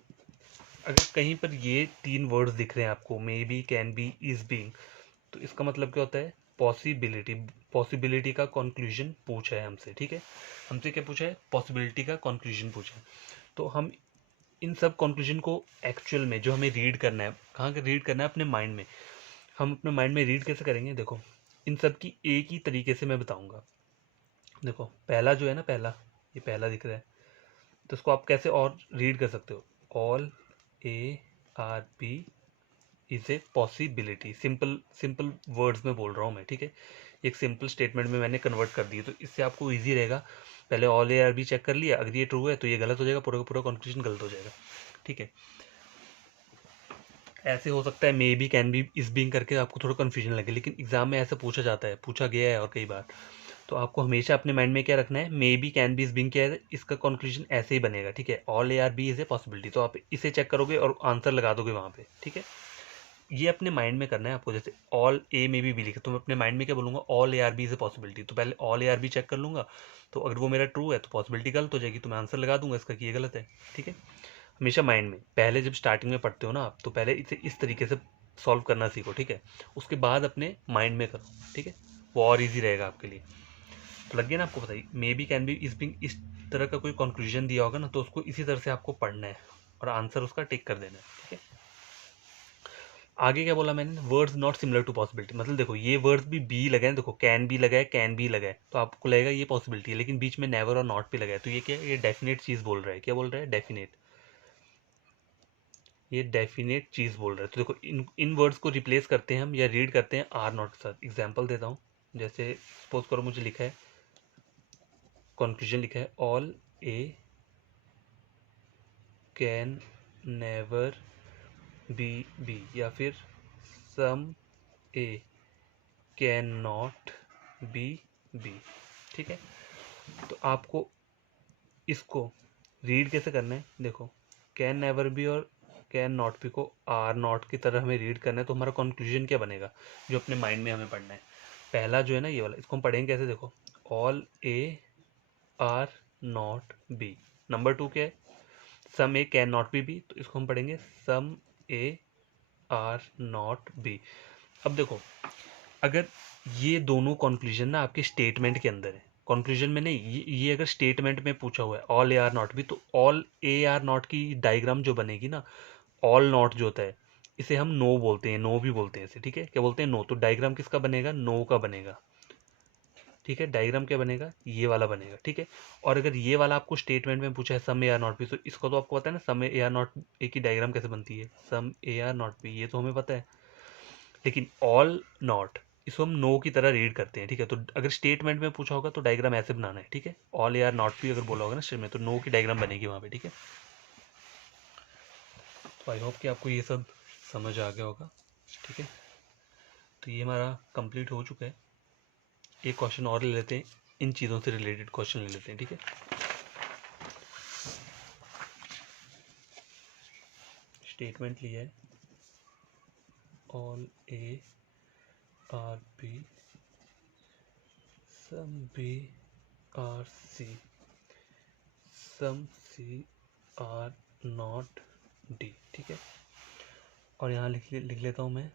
अगर कहीं पर ये तीन वर्ड्स दिख रहे हैं आपको, मे be, can be, is being, तो इसका मतलब क्या होता है? पॉसिबिलिटी। पॉसिबिलिटी का कंक्लूजन पूछा है हमसे, ठीक है। हमसे क्या पूछा है? पॉसिबिलिटी का कंक्लूजन पूछा है। तो हम इन सब कंक्लूजन को एक्चुअल में जो हमें रीड करना है, कहाँ का रीड करना है? अपने माइंड में। हम अपने माइंड में रीड कैसे करेंगे? देखो, इन सब की एक ही तरीके से मैं बताऊंगा। देखो, पहला जो है ना, पहला, ये पहला दिख रहा है, तो इसको आप कैसे और रीड कर सकते हो? All A are B is a possibility. Simple simple words में बोल रहा हूँ मैं, ठीक है। एक सिंपल स्टेटमेंट में मैंने कन्वर्ट कर दिया, तो इससे आपको इजी रहेगा। पहले all A are B check कर लिया, अगर ये ट्रू है तो ये गलत हो जाएगा, पूरा का पूरा कंक्लूजन गलत हो जाएगा, ठीक है। ऐसे हो सकता है may be, can be, is being करके आपको थोड़ा कन्फ्यूजन लगे, लेकिन एग्जाम में ऐसा पूछा जाता है, पूछा गया है और कई बार। तो आपको हमेशा अपने माइंड में क्या रखना है? May be, can be, is being क्या है, इसका कंक्लूजन ऐसे ही बनेगा, ठीक है। All A are B is a possibility, तो आप इसे चेक करोगे और आंसर लगा दोगे वहाँ पे, ठीक है। ये अपने माइंड में करना है आपको। जैसे ऑल ए में भी लिखा, तो मैं अपने माइंड में क्या बोलूँगा? All A are B is a possibility. तो पहले all A are B check कर लूँगा, तो अगर वो मेरा ट्रू है तो पॉसिबिलिटी गलत हो जाएगी, तो मैं आंसर लगा दूंगा इसका कि ये गलत है, ठीक है। हमेशा माइंड में, पहले जब स्टार्टिंग में पढ़ते हो ना आप, तो पहले इसे इस तरीके से सॉल्व करना सीखो, ठीक है। उसके बाद अपने माइंड में करो, ठीक है। वो और ईजी रहेगा आपके लिए। तो लग गया ना आपको? बताइए, मे बी, कैन बी, इस बिंग, इस तरह का कोई कंक्लूजन दिया होगा ना, तो उसको इसी तरह से आपको पढ़ना है और आंसर उसका टिक कर देना है, ठीक है। आगे क्या बोला मैंने? Words not similar to possibility. मतलब देखो, ये वर्ड्स भी बी लगाए, देखो कैन बी लगाए, कैन बी लगाए, तो आपको लगेगा ये पॉसिबिलिटी है, लेकिन बीच में नेवर और नॉट भी लगाए, तो ये क्या है? ये डेफिनेट चीज़ बोल रहा है। क्या बोल रहा है? डेफिनेट। ये डेफिनेट चीज़ बोल रहा है। तो देखो, इन वर्ड्स को रिप्लेस करते हैं हम या रीड करते हैं आर नॉट के साथ। एग्जाम्पल देता हूँ। जैसे सपोज करो मुझे लिखा है, कंक्लूजन लिखा है, all A can never be B, या फिर some A can not be B, ठीक है। तो आपको इसको रीड कैसे करना है? देखो, कैन नेवर बी और कैन नॉट बी को आर नॉट की तरह हमें रीड करना है, तो हमारा कंक्लूजन क्या बनेगा जो अपने माइंड में हमें पढ़ना है? पहला जो है ना, ये वाला, इसको हम पढ़ेंगे कैसे? देखो, all A are not B. Number two क्या है? Some A can not be B, तो इसको हम पढ़ेंगे सम ए आर नॉट बी। अब देखो, अगर ये दोनों कंक्लूजन ना आपके स्टेटमेंट के अंदर है, कंक्लूजन में नहीं, ये अगर स्टेटमेंट में पूछा हुआ है ऑल ए आर नॉट भी, तो ऑल ए आर नॉट की डायग्राम जो बनेगी ना, ऑल नॉट जो होता है, इसे हम नो बोलते हैं, नो भी बोलते हैं इसे, ठीक है। क्या बोलते हैं? नो। तो डायग्राम किसका बनेगा? नो का बनेगा, ठीक है। डायग्राम क्या बनेगा? ये वाला बनेगा, ठीक है। और अगर ये वाला आपको स्टेटमेंट में पूछा है some A are not B, तो इसको तो आपको पता है ना, सम ए आर नॉट ए की डायग्राम कैसे बनती है? Some A are not B, ये तो हमें पता है। लेकिन ऑल नॉट, इसको हम नो की तरह रीड करते हैं, ठीक है। तो अगर स्टेटमेंट में पूछा होगा तो डायग्राम ऐसे बनाना है, ठीक है। ऑल ए आर नॉट भी अगर बोला होगा ना स्टेटमेंट में, तो नो की डायग्राम बनेगी वहाँ पे, ठीक है। तो आई होप कि आपको ये सब समझ आ गया होगा, ठीक है। तो ये हमारा कंप्लीट हो चुका है। एक क्वेश्चन और ले लेते हैं, इन चीज़ों से रिलेटेड क्वेश्चन ले लेते हैं, ठीक है। स्टेटमेंट लिया है, all A are B some B are C some C are not D, ठीक है। और यहाँ लिख लेता हूँ मैं,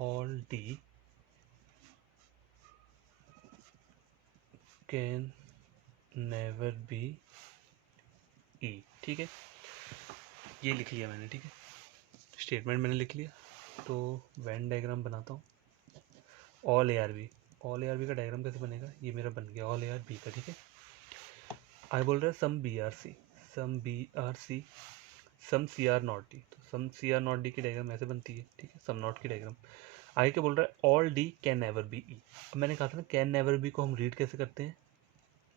all D can never be E, ठीक है। ये लिख लिया मैंने, ठीक है। स्टेटमेंट मैंने लिख लिया, तो वेन डायग्राम बनाता हूँ। All A are B, all A are B का डायग्राम कैसे बनेगा? ये मेरा बन गया ऑल ए आर बी का, ठीक है। आई बोल रहा है some B are C, some B are C some C are not D, तो some C are not D की डायग्राम ऐसे बनती है, ठीक है, सम नॉट की डायग्राम। आगे क्या बोल रहा है? All D can never be E. अब मैंने कहा था ना, कैन नेवर बी को हम रीड कैसे करते हैं?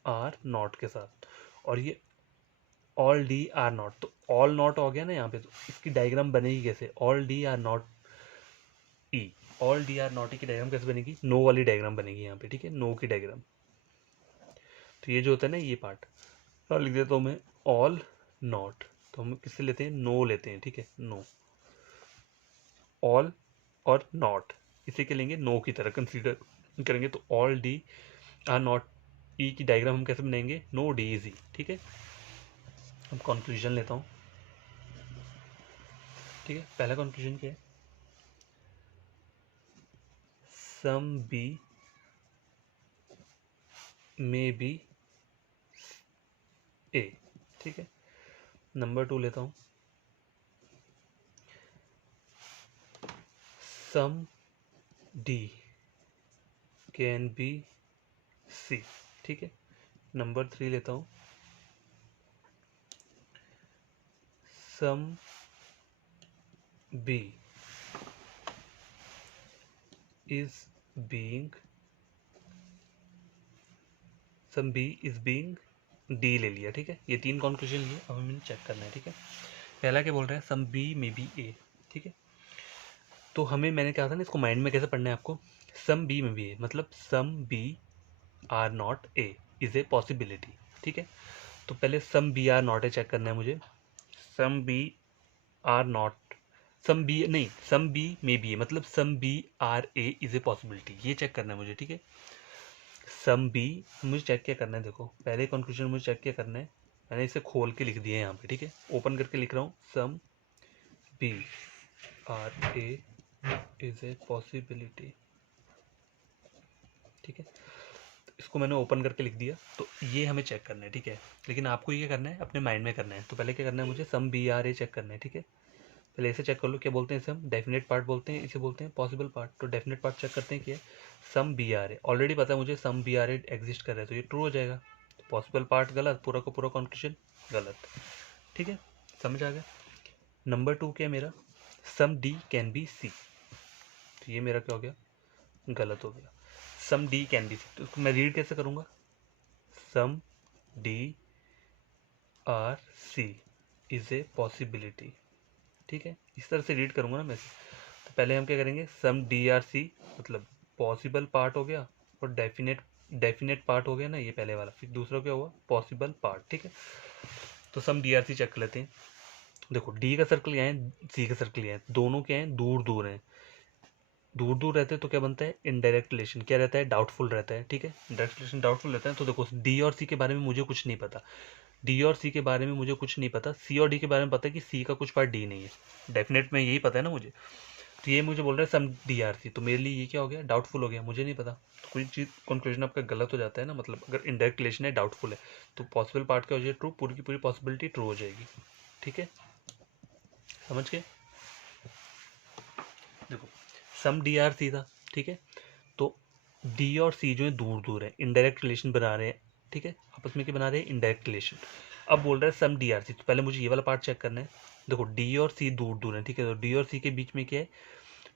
आर नॉट के साथ। और ये ऑल डी आर नॉट, तो ऑल नॉट हो गया ना यहाँ पे, तो इसकी डायग्राम बनेगी कैसे? All D are not E, all D are not E की डायग्राम कैसे बनेगी? नो वाली डायग्राम बनेगी यहाँ पे, ठीक है, नो की डायग्राम। तो ये जो होता है ना, ये पार्ट, और लिख देता हूँ मैं ऑल नॉट, तो हम किससे लेते हैं? नो लेते हैं, ठीक है, नो। ऑल और नॉट, इसे क्या लेंगे? नो की तरह कंसीडर करेंगे तो all D are not E की डायग्राम हम कैसे बनाएंगे, नो डी इज ई। ठीक है, अब कंक्लूजन लेता हूँ। ठीक है, पहला कंक्लूजन क्या है, सम बी मे बी ए। ठीक है, नंबर 2 लेता हूँ, some D can be C. ठीक है, नंबर 3 लेता हूँ, some B is being, some B is being D ले लिया। ठीक है, ये 3 कॉन्क्लूजन लिए, अब हमें चेक करना है। ठीक है, पहला क्या बोल रहा है, सम बी मे बी ए। ठीक है, तो हमें, मैंने कहा था ना इसको माइंड में कैसे पढ़ना है आपको, सम बी में बी ए मतलब some B are not A is a possibility. ठीक है, तो पहले some B are not A check करना है मुझे, some B are not, some B नहीं, some B may be A मतलब some B are A is a possibility, ये चेक करना है मुझे। ठीक है, सम बी मुझे चेक क्या करना है, देखो पहले कंक्लूजन मुझे चेक क्या करना है, मैंने इसे खोल के लिख दिया है यहाँ पे। ठीक है, ओपन करके लिख रहा हूँ, some B are A is a possibility. ठीक है, तो इसको मैंने ओपन करके लिख दिया, तो ये हमें चेक करना है। ठीक है, लेकिन आपको ये क्या करना है, अपने माइंड में करना है। तो पहले क्या करना है मुझे, some B are A check करना है। ठीक है, पहले इसे चेक कर लो, क्या बोलते हैं इसे हम, डेफिनेट पार्ट बोलते हैं, इसे बोलते हैं पॉसिबल पार्ट। तो डेफिनेट पार्ट चेक करते हैं क्या है, some B are A, already पता है मुझे some B are A exist कर रहा है, तो ये ट्रू हो जाएगा। तो पॉसिबल पार्ट गलत, पूरा का पूरा कॉन्क्लूजन गलत। ठीक है, समझ आ गया। नंबर 2 क्या है मेरा, some D can be C, तो ये मेरा क्या हो गया, गलत हो गया। Some D can be C, तो इसको मैं रीड कैसे करूँगा, some D are C is a possibility. ठीक है, इस तरह से रीड करूँगा ना मैं इसे। तो पहले हम क्या करेंगे, सम डी आर सी मतलब पॉसिबल पार्ट हो गया, और डेफिनेट पार्ट हो गया ना ये पहले वाला, फिर दूसरा क्या हुआ, पॉसिबल पार्ट। ठीक है, तो सम डी आर सी चेक कर लेते हैं। देखो डी का सर्कल क्या है, सी का सर्कल क्या है, दोनों क्या है, दूर दूर हैं। दूर दूर रहते हैं तो क्या बनता है, इनडायरेक्ट रिलेशन क्या रहता है, डाउटफुल रहता है। ठीक है, डायरेक्ट रिलेशन डाउटफुल रहता है। तो देखो डी और सी के बारे में मुझे कुछ नहीं पता, डी और सी के बारे में मुझे कुछ नहीं पता, सी और डी के बारे में पता है कि सी का कुछ पार्ट डी नहीं है, डेफिनेट में यही पता है ना मुझे। तो ये मुझे बोल रहा है सम डी आर सी, तो मेरे लिए ये क्या हो गया, डाउटफुल हो गया, मुझे नहीं पता। तो कोई चीज़ कंक्लूजन आपका गलत हो जाता है ना, मतलब अगर इनडायरेक्ट रिलेशन है, डाउटफुल है, तो पॉसिबल पार्ट क्या हो जाएगा, ट्रू, पूरी की पूरी पॉसिबिलिटी ट्रू हो जाएगी। ठीक है, समझ गए। देखो सम डी आर सी था। ठीक है, तो डी और सी जो है दूर दूर है, इनडायरेक्ट रिलेशन बना रहे हैं। ठीक है, आपस में क्या बना रहे हैं, इनडायरेक्ट रिलेशन। अब बोल रहा है सम डी आर सी, तो पहले मुझे ये वाला पार्ट चेक करना है। देखो डी और सी दूर दूर है। ठीक है, तो डी और सी के बीच में क्या है,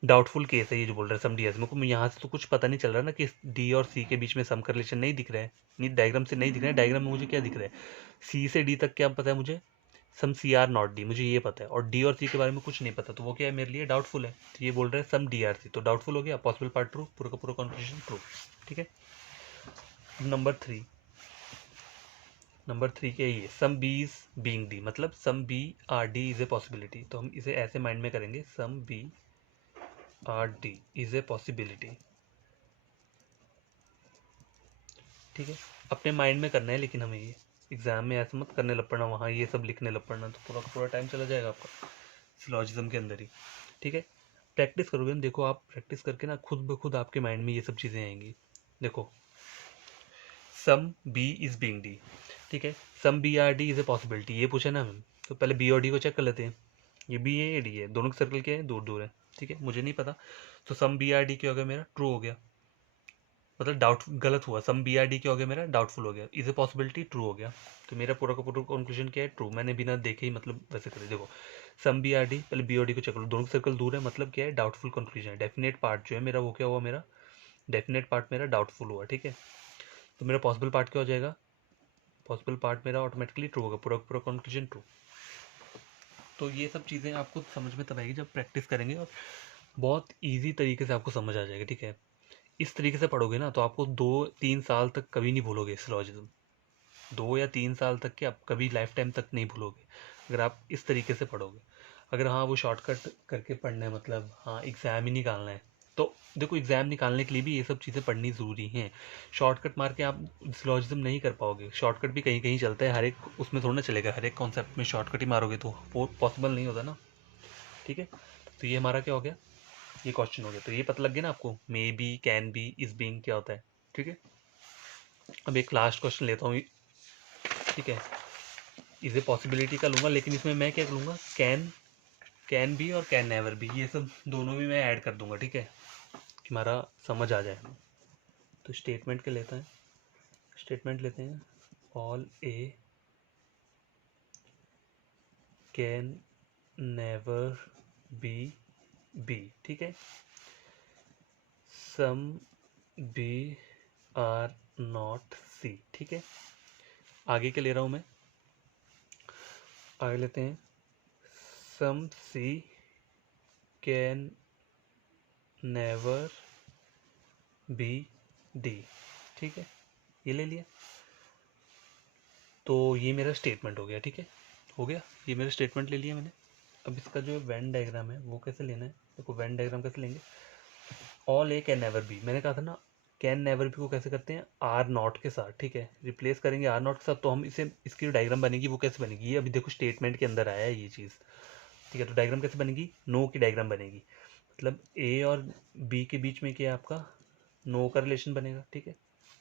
डाउटफुल केस है, ये जो बोल रहा है सम डी आर सी। मेरे को यहाँ से तो कुछ पता नहीं चल रहा ना कि डी और सी के बीच में सम का रिलेशन नहीं दिख रहा है, नहीं डायग्राम से नहीं दिख रहा है। डायग्राम में मुझे क्या दिख रहा है, सी से डी तक क्या पता है मुझे, सम सी आर नॉट डी, मुझे ये पता है, और डी और सी के बारे में कुछ नहीं पता, तो वो क्या है, मेरे लिए डाउटफुल है। तो ये बोल रहा है सम डी आर सी, तो डाउटफुल हो गया, पॉसिबल पार्ट ट्रू, पूरा का पूरा कंक्लूजन ट्रू। ठीक है, नंबर 3, नंबर 3 क्या है, ये some B is being D मतलब some B are D is a possibility. तो हम इसे ऐसे माइंड में करेंगे, some B are D is a possibility. ठीक है, अपने माइंड में करना है, लेकिन हमें ये एग्जाम में ऐसा मत करने लग पड़ना, वहाँ ये सब लिखने लग पड़ना, तो पूरा का पूरा टाइम चला जाएगा आपका सिलॉजिज्म के अंदर ही। ठीक है, प्रैक्टिस करोगे ना, देखो आप प्रैक्टिस करके ना खुद ब खुद आपके माइंड में ये सब चीज़ें आएंगी। देखो some B is being D, ठीक है, some B are D is a possibility, ये पूछा ना हमें, तो पहले बी और डी को चेक कर लेते हैं। ये बी है, ये डी है, दोनों के सर्कल क्या है, दूर दूर है। ठीक है, मुझे नहीं पता, तो सम बी आर डी क्या हो गया मेरा, ट्रू हो गया, मतलब डाउट गलत हुआ, सम बी आर डी क्या हो गया मेरा, डाउटफुल हो गया, इज ए पॉसिबिलिटी ट्रू हो गया। तो मेरा पूरा का पूरा कंक्लूजन क्या है, ट्रू, मैंने बिना देखे ही मतलब वैसे कर, देखो सम बी आर डी, पहले बी और डी को चेक करो, दोनों के सर्कल दूर है, मतलब क्या है, डाउटफुल कंक्लूजन है। डेफिनेट पार्ट जो है मेरा वो क्या हुआ, मेरा डेफिनेट पार्ट मेरा डाउटफुल हुआ। ठीक है, तो मेरा पॉसिबल पार्ट क्या हो जाएगा, पॉसिबल पार्ट मेरा ऑटोमेटिकली ट्रू होगा, पूरा पूरा कंक्लूजन ट्रू। तो ये सब चीज़ें आपको समझ में तब आएगी जब प्रैक्टिस करेंगे, और बहुत ईजी तरीके से आपको समझ आ जाएगा। ठीक है, इस तरीके से पढ़ोगे ना तो आपको 2-3 साल तक कभी नहीं भूलोगे सिलॉजिज्म, 2 या 3 साल तक के आप कभी लाइफ टाइम तक नहीं भूलोगे, अगर आप इस तरीके से पढ़ोगे। अगर हाँ वो शॉर्टकट करके पढ़ना है, मतलब हाँ एग्ज़ाम ही निकालना है, तो देखो एग्जाम निकालने के लिए भी ये सब चीज़ें पढ़नी ज़रूरी हैं। शॉर्टकट मार के आप सिलॉजिज्म नहीं कर पाओगे। शॉर्टकट भी कहीं कहीं चलता है, हर एक उसमें थोड़ा ना चलेगा, हर एक कॉन्सेप्ट में शॉर्टकट ही मारोगे तो वो पॉसिबल नहीं होता ना। ठीक है, तो ये हमारा क्या हो गया, ये क्वेश्चन हो गया। तो ये पता लग गया ना आपको, मे be, can be, is being क्या होता है। ठीक है, अब एक लास्ट क्वेश्चन लेता हूँ। ठीक है, इसे पॉसिबिलिटी का लूँगा, लेकिन इसमें मैं क्या लूँगा, कैन बी और कैन नेवर बी, ये सब दोनों भी मैं ऐड कर दूंगा। ठीक है, कि हमारा समझ आ जाए। तो स्टेटमेंट के लेते हैं, स्टेटमेंट लेते हैं, all A can never be B. ठीक है, some B are not C. ठीक है, आगे के ले रहा हूँ मैं, आगे लेते हैं, सम सी कैन नेवर बी डी। ठीक है, ये ले लिया। तो ये मेरा स्टेटमेंट हो गया। ठीक है, हो गया, ये मेरा स्टेटमेंट ले लिया मैंने। अब इसका जो वेन डायग्राम है वो कैसे लेना है, देखो वेन डायग्राम कैसे लेंगे, all A can never B, मैंने कहा था ना कैन नेवर बी को कैसे करते हैं, आर नॉट के साथ। ठीक है, रिप्लेस करेंगे आर नॉट के साथ, तो हम इसे, इसकी जो डायग्राम बनेगी वो कैसे बनेगी, ये अभी देखो स्टेटमेंट के अंदर आया है ये चीज़। ठीक है, तो डायग्राम कैसे बनेगी, नो की डायग्राम बनेगी, मतलब ए और बी के बीच में क्या है आपका, नो का रिलेशन बनेगा। ठीक है,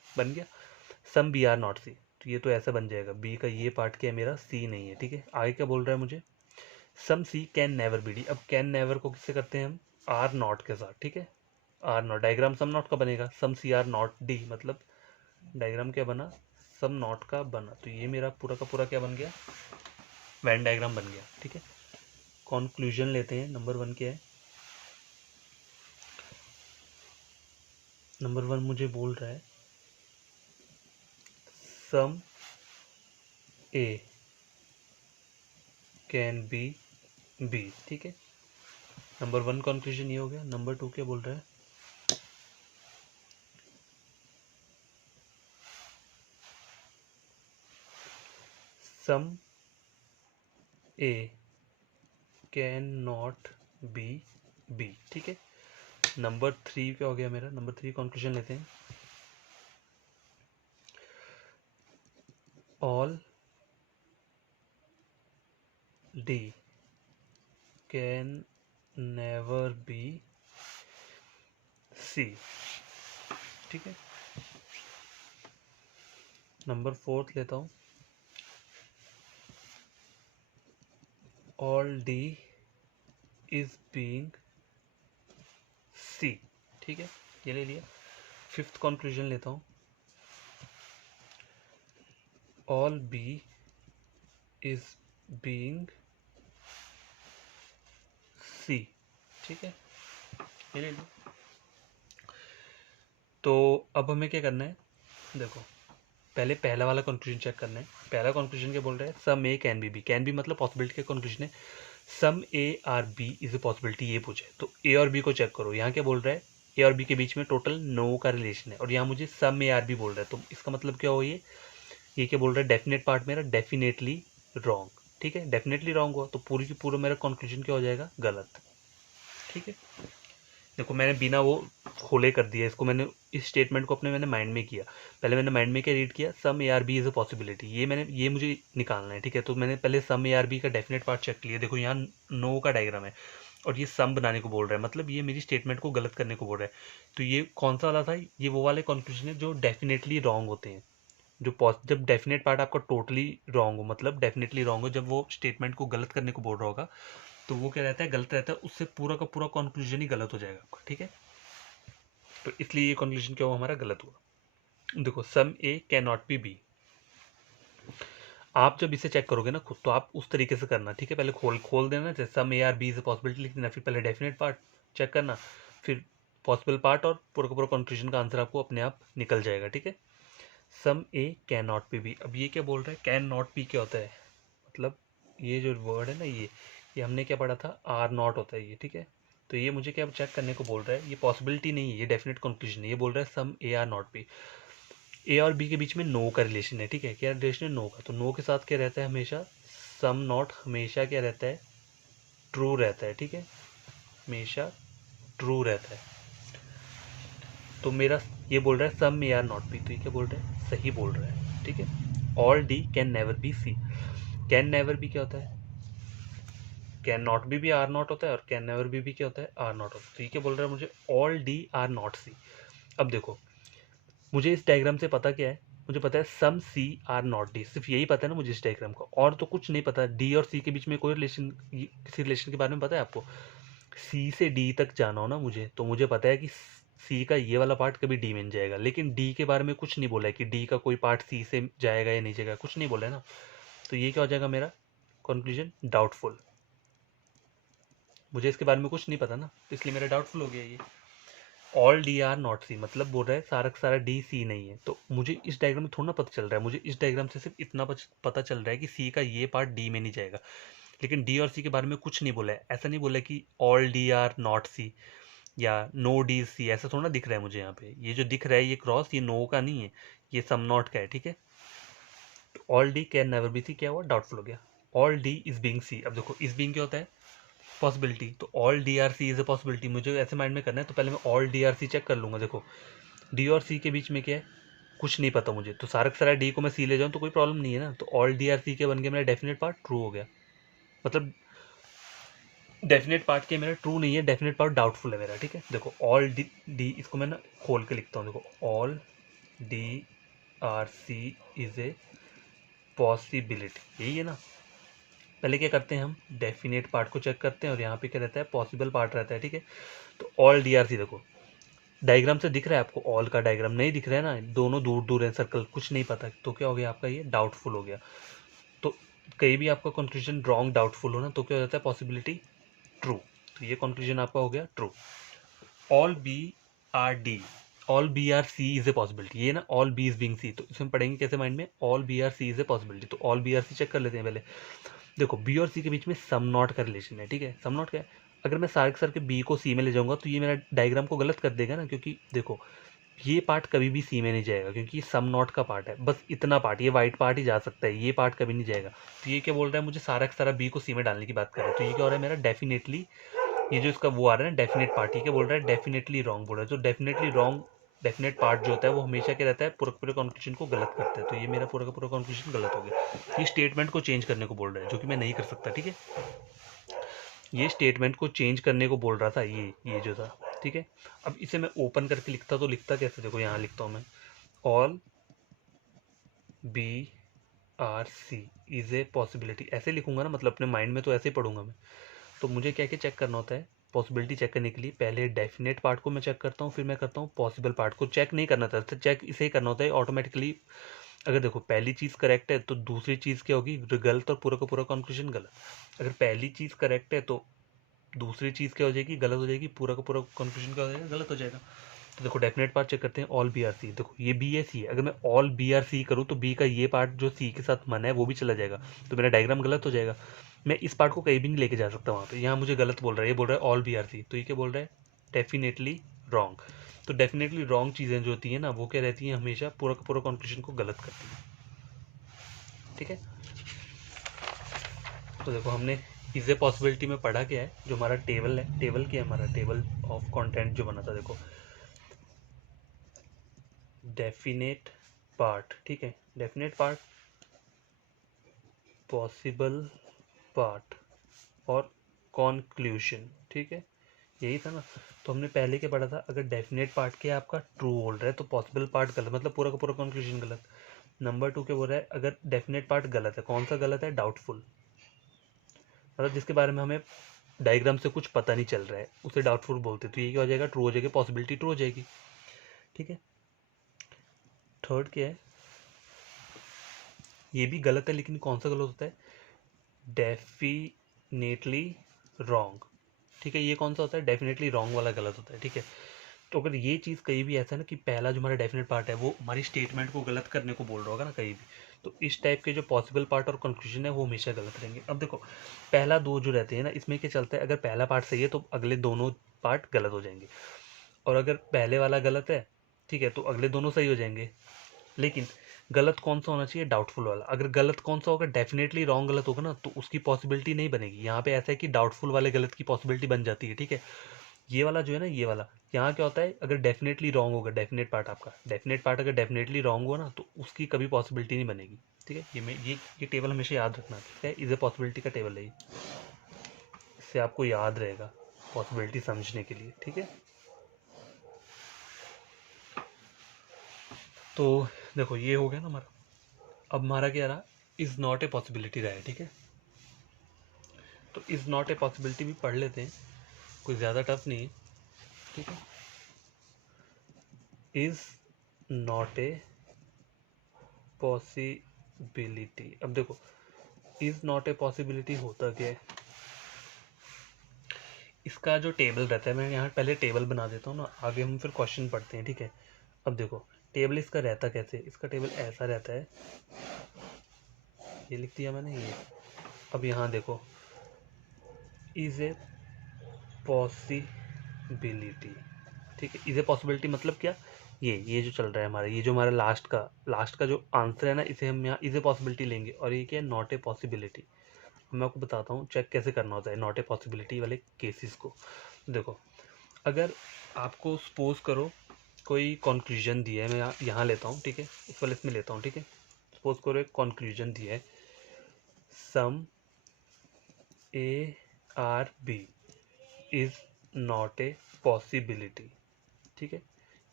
बन गया। सम बी आर नॉट सी, तो ये तो ऐसा बन जाएगा, बी का ये पार्ट क्या है मेरा, सी नहीं है। ठीक है, आगे क्या बोल रहा है मुझे, सम सी कैन नेवर बी डी। अब कैन नेवर को किससे करते हैं हम, आर नॉट के साथ। ठीक है, are not, diagram some not का बनेगा, some C are not D, मतलब डायग्राम क्या बना, सम नॉट का बना। तो ये मेरा पूरा का पूरा क्या बन गया, वेन डायग्राम बन गया। ठीक है, कंक्लूजन लेते हैं, नंबर 1 क्या है, नंबर 1 मुझे बोल रहा है some A can be B. ठीक है, नंबर 1 कंक्लूजन ये हो गया। नंबर 2 क्या बोल रहा है, some A can not be B. ठीक है, नंबर 3 क्या हो गया मेरा, नंबर 3 कंक्लूजन लेते हैं, all D can never be C. ठीक है, नंबर 4 लेता हूँ, all D is being C. ठीक है, ये ले लिया। 5th कंक्लूजन लेता हूँ, all B is being C. ठीक है, ये ले लिया। तो अब हमें क्या करना है, देखो पहले पहला वाला कंक्लूजन चेक करना है। पहला कंक्लूजन क्या बोल रहा है, some A can be B, can be मतलब पॉसिबिलिटी का कंक्लूजन है, some A are B is a possibility, ये पूछे तो ए और बी को चेक करो। यहाँ क्या बोल रहा है, ए और बी के बीच में टोटल नो का रिलेशन है, और यहाँ मुझे सम ए आर बी बोल रहा है, तो इसका मतलब क्या हो, ये क्या बोल रहा है, डेफिनेट पार्ट मेरा डेफिनेटली रॉन्ग। ठीक है, डेफिनेटली रॉन्ग हुआ तो पूरी की पूरा मेरा कंक्लूजन क्या हो जाएगा, गलत। ठीक है, देखो मैंने बिना वो खोले कर दिया इसको, मैंने इस स्टेटमेंट को अपने मैंने माइंड में किया। पहले मैंने माइंड में क्या रीड किया, some A are B is a possibility, ये मुझे निकालना है। ठीक है, तो मैंने पहले सम ए आर बी का डेफिनेट पार्ट चेक किया, देखो यहाँ नो का डायग्राम है और ये सम बनाने को बोल रहा है, मतलब ये मेरी स्टेटमेंट को गलत करने को बोल रहा है। तो ये कौन सा वाला था, ये वो वाले कंक्लूजन है जो डेफिनेटली रॉन्ग होते हैं, जब डेफिनेट पार्ट आपका टोटली रॉन्ग हो, मतलब डेफिनेटली रॉन्ग हो, जब वो स्टेटमेंट को गलत करने को बोल रहा होगा तो वो क्या रहता है, गलत रहता है, उससे पूरा का पूरा कंक्लूजन ही गलत हो जाएगा आपका। ठीक है, तो इसलिए ये कंक्लूजन क्या हुआ, हमारा गलत हुआ। देखो सम A can not be B, आप जब इसे चेक करोगे ना खुद, तो आप उस तरीके से करना। ठीक है, पहले खोल खोल देना, जैसे some A are B is possibility लिख देना, फिर पहले डेफिनेट पार्ट चेक करना, फिर पॉसिबल पार्ट, और पूरा का पूरा कंक्लूजन का आंसर आपको अपने आप निकल जाएगा। ठीक है, some A can not be B. अब ये क्या बोल रहा है, कैन नॉट बी क्या होता है, मतलब ये जो वर्ड है ना, ये हमने क्या पढ़ा था, आर नॉट होता है ये। ठीक है, तो ये मुझे क्या चेक करने को बोल रहा है, ये पॉसिबिलिटी नहीं है, ये डेफिनेट कंक्लूजन है। ये बोल रहा है some A are not B, ए और बी के बीच में नो का रिलेशन है। ठीक है, क्या रिलेशन है, नो का, तो नो के साथ क्या रहता है हमेशा, सम नॉट हमेशा क्या रहता है, ट्रू रहता है। ठीक है, हमेशा ट्रू रहता है। तो मेरा ये बोल रहा है सम मे आर नॉट बी, तो ये क्या बोल रहा है, सही बोल रहा है, ठीक है। All D can never be C. Can never be क्या होता है, कैन नॉट भी आर नॉट होता है, और कैन नेवर भी क्या होता है, आर नॉट होता है। तो ये क्या बोल रहा है मुझे, ऑल डी आर नॉट सी। अब देखो मुझे इस डायग्राम से पता क्या है, मुझे पता है some C are not D, सिर्फ यही पता है ना मुझे इस डायग्राम का, और तो कुछ नहीं पता। डी और सी के बीच में कोई रिलेशन, किसी रिलेशन के बारे में पता है आपको, सी से डी तक जाना हो ना मुझे, तो मुझे पता है कि सी का ये वाला पार्ट कभी डी में नहीं जाएगा, लेकिन डी के बारे में कुछ नहीं बोला है कि डी का कोई पार्ट सी से जाएगा या नहीं जाएगा, कुछ नहीं बोला है ना। तो ये क्या हो जाएगा मेरा कंक्लूजन, डाउटफुल। मुझे इसके बारे में कुछ नहीं पता ना, इसलिए मेरा डाउटफुल हो गया ये। ऑल डी आर नॉट सी मतलब बोल रहा है सारा का सारा डी सी नहीं है, तो मुझे इस डायग्राम में थोड़ा ना पता चल रहा है, मुझे इस डायग्राम से सिर्फ इतना पता चल रहा है कि सी का ये पार्ट डी में नहीं जाएगा, लेकिन डी और सी के बारे में कुछ नहीं बोला है। ऐसा नहीं बोला कि ऑल डी आर नॉट सी या नो डी सी, ऐसा थोड़ा ना दिख रहा है मुझे यहाँ पे। ये जो दिख रहा है ये क्रॉस, ये नो का नहीं है, ये सम नॉट का है, ठीक है। तो all D can never be C क्या हुआ, डाउटफुल हो गया। All D is being C, अब देखो इज बीइंग क्या होता है, पॉसिबिलिटी। तो all D are C is a possibility, मुझे ऐसे माइंड में करना है, तो पहले मैं all D are C check कर लूंगा। देखो डी और सी के बीच में क्या है, कुछ नहीं पता मुझे, तो सारा का सारा डी को मैं सी ले जाऊँ तो कोई प्रॉब्लम नहीं है ना। तो ऑल डी आर सी के बन के मेरा डेफिनेट पार्ट ट्रू हो गया, मतलब डेफिनेट पार्ट के मेरा ट्रू नहीं है, डेफिनेट पार्ट डाउटफुल है मेरा, ठीक है। देखो ऑल डी डी, इसको मैं ना खोल के लिखता हूँ, देखो all D are C is a possibility, यही है ना। पहले क्या करते हैं हम, डेफिनेट पार्ट को चेक करते हैं, और यहाँ पे क्या रहता है, पॉसिबल पार्ट रहता है, ठीक है। तो ऑल डी आर सी, देखो डायग्राम से दिख रहा है आपको, ऑल का डायग्राम नहीं दिख रहा है ना, दोनों दूर दूर है, सर्कल कुछ नहीं पता, तो क्या हो गया आपका ये डाउटफुल हो गया। तो कहीं भी आपका कंक्लूजन रॉन्ग डाउटफुल हो ना, तो क्या हो जाता है, पॉसिबिलिटी ट्रू। तो ये कंक्लूजन आपका हो गया true. All B are D, all B are C is a possibility, ये ना all B is being C, तो इसमें पढ़ेंगे कैसे माइंड में, all B are C is a possibility. तो all B are C check कर लेते हैं पहले। देखो बी और सी के बीच में सम नॉट का रिलेशन है, ठीक है। सम नॉट क्या है, अगर मैं सारे के सारे के बी को सी में ले जाऊंगा तो ये मेरा डायग्राम को गलत कर देगा ना, क्योंकि देखो ये पार्ट कभी भी सी में नहीं जाएगा, क्योंकि ये सम नॉट का पार्ट है, बस इतना पार्ट, ये वाइट पार्ट ही जा सकता है, ये पार्ट कभी नहीं जाएगा। तो ये क्या बोल रहा है, मुझे सारा का सारा बी को सी में डालने की बात कर रहा है, तो ये क्या हो रहा है मेरा डेफिनेटली, ये जो इसका वो आ रहा है ना डेफिनेट पार्ट, ये क्या बोल रहा है, डेफिनेटली रॉन्ग बोल रहा है। तो डेफिनेटली रॉन्ग, डेफिनेट पार्ट जो होता है वो हमेशा क्या रहता है, पूरा पूरे कंक्लूजन को गलत करता है। तो ये मेरा पूरा का पूरा कंक्लूजन गलत हो गया। ये स्टेटमेंट को चेंज करने को बोल रहा है, जो कि मैं नहीं कर सकता, ठीक है। ये स्टेटमेंट को चेंज करने को बोल रहा था, ये जो था, ठीक है। अब इसे मैं ओपन करके लिखता तो लिखता कैसे, देखो यहाँ लिखता हूँ मैं, all B are C is a possibility, ऐसे लिखूंगा ना, मतलब अपने माइंड में तो ऐसे ही पढ़ूंगा मैं। तो मुझे क्या क्या चेक करना होता है, पॉसिबिलिटी चेक करने के लिए पहले डेफिनेट पार्ट को मैं चेक करता हूँ, फिर मैं करता हूँ पॉसिबल पार्ट को। चेक नहीं करना था, चेक इसे ही करना होता है ऑटोमेटिकली। अगर देखो पहली चीज़ करेक्ट है तो दूसरी चीज़ क्या होगी, गलत, और पूरा का पूरा कंक्लूजन गलत। अगर पहली चीज़ करेक्ट है तो दूसरी चीज़ क्या हो जाएगी, गलत हो जाएगी, पूरा का पूरा कंक्लूजन क्या हो जाएगा, गलत हो जाएगा। तो देखो डेफिनेट पार्ट चेक करते हैं, ऑल बी आर सी, देखो ये बी है सी है, अगर मैं ऑल बी आर सी करूँ तो बी का ये पार्ट जो सी के साथ मन है वो भी चला जाएगा, तो मेरा डायग्राम गलत हो जाएगा। मैं इस पार्ट को कहीं भी नहीं लेके जा सकता वहाँ पे, यहाँ मुझे गलत बोल रहा है, ये बोल रहा है ऑल बी आर सी, तो ये क्या बोल रहा है, डेफिनेटली रॉन्ग। तो डेफिनेटली रॉन्ग चीज़ें जो होती हैं ना, वो क्या रहती हैं, हमेशा पूरा का पूरा कंक्लूजन को गलत करती हैं, ठीक है। तो देखो हमने इज ए पॉसिबिलिटी में पढ़ा क्या है, जो हमारा टेबल है, टेबल क्या है हमारा, टेबल ऑफ कंटेंट जो बना था, देखो डेफिनेट पार्ट, ठीक है, डेफिनेट पार्ट, पॉसिबल पार्ट, और कॉन्क्लूशन, ठीक है, यही था ना। तो हमने पहले क्या पढ़ा था, अगर डेफिनेट पार्ट क्या है आपका ट्रू बोल रहा है तो पॉसिबल पार्ट गलत, मतलब पूरा का पूरा कंक्लूजन गलत। नंबर 2 क्या बोल रहा है, अगर डेफिनेट पार्ट गलत है, कौन सा गलत है, डाउटफुल, मतलब जिसके बारे में हमें डायग्राम से कुछ पता नहीं चल रहा है उसे डाउटफुल बोलते, तो ये क्या हो जाएगा, ट्रू हो जाएगी, पॉसिबिलिटी ट्रू हो जाएगी, ठीक है। थर्ड क्या है, ये भी गलत है, लेकिन कौन सा गलत होता है, डेफिनेटली रॉन्ग, ठीक है। ये कौन सा होता है, डेफिनेटली रॉन्ग वाला गलत होता है, ठीक है। तो अगर ये चीज़ कहीं भी ऐसा है ना कि पहला जो हमारा डेफिनेट पार्ट है वो हमारी स्टेटमेंट को गलत करने को बोल रहा होगा ना कहीं भी, तो इस टाइप के जो पॉसिबल पार्ट और कंक्लूजन है वो हमेशा गलत रहेंगे। अब देखो पहला दो जो रहते हैं ना, इसमें क्या चलता है, अगर पहला पार्ट सही है तो अगले दोनों पार्ट गलत हो जाएंगे, और अगर पहले वाला गलत है, ठीक है, तो अगले दोनों सही हो जाएंगे। लेकिन गलत कौन सा होना चाहिए, डाउटफुल वाला। अगर गलत कौन सा होगा, डेफिनेटली रॉन्ग गलत होगा ना, तो उसकी पॉसिबिलिटी नहीं बनेगी। यहाँ पे ऐसा है कि डाउटफुल वाले गलत की पॉसिबिलिटी बन जाती है, ठीक है। ये वाला जो है ना, ये वाला यहाँ क्या होता है, अगर डेफिनेटली रॉन्ग होगा, डेफिनेट पार्ट आपका, डेफिनेट पार्ट अगर डेफिनेटली रॉन्ग हुआ ना तो उसकी कभी पॉसिबिलिटी नहीं बनेगी। ठीक है, ये टेबल हमेशा याद रखना। ठीक है, इज ए पॉसिबिलिटी का टेबल है ये, इससे आपको याद रहेगा पॉसिबिलिटी समझने के लिए। ठीक है, तो देखो ये हो गया ना हमारा। अब हमारा क्या रहा, इज़ नॉट ए पॉसिबिलिटी रहा है। ठीक है, तो इज़ नॉट ए पॉसिबिलिटी भी पढ़ लेते हैं, कोई ज़्यादा टफ नहीं है। ठीक है, इज़ नॉट ए पॉसिबिलिटी। अब देखो इज़ नॉट ए पॉसिबिलिटी होता क्या है, इसका जो टेबल रहता है, मैं यहाँ पहले टेबल बना देता हूँ ना, आगे हम फिर क्वेश्चन पढ़ते हैं। ठीक है, अब देखो टेबल इसका रहता कैसे, इसका टेबल ऐसा रहता है, ये लिख दिया मैंने ये। अब यहाँ देखो इज़ ए पॉसिबिलिटी। ठीक है, इज़ ए पॉसिबिलिटी मतलब क्या, ये जो चल रहा है हमारा, ये जो हमारा लास्ट का जो आंसर है ना, इसे हम यहाँ इज़ ए पॉसिबिलिटी लेंगे, और ये क्या है, नॉट ए पॉसिबिलिटी। मैं आपको बताता हूँ चेक कैसे करना होता है नॉट ए पॉसिबिलिटी वाले केसेस को। देखो अगर आपको सपोज करो कोई कंक्लूजन दिया है, मैं यहाँ लेता हूँ। ठीक है, इस वाले इसमें लेता हूँ। ठीक है, सपोज करो एक कंक्लूजन दिया है, some A are B is not a possibility. ठीक है,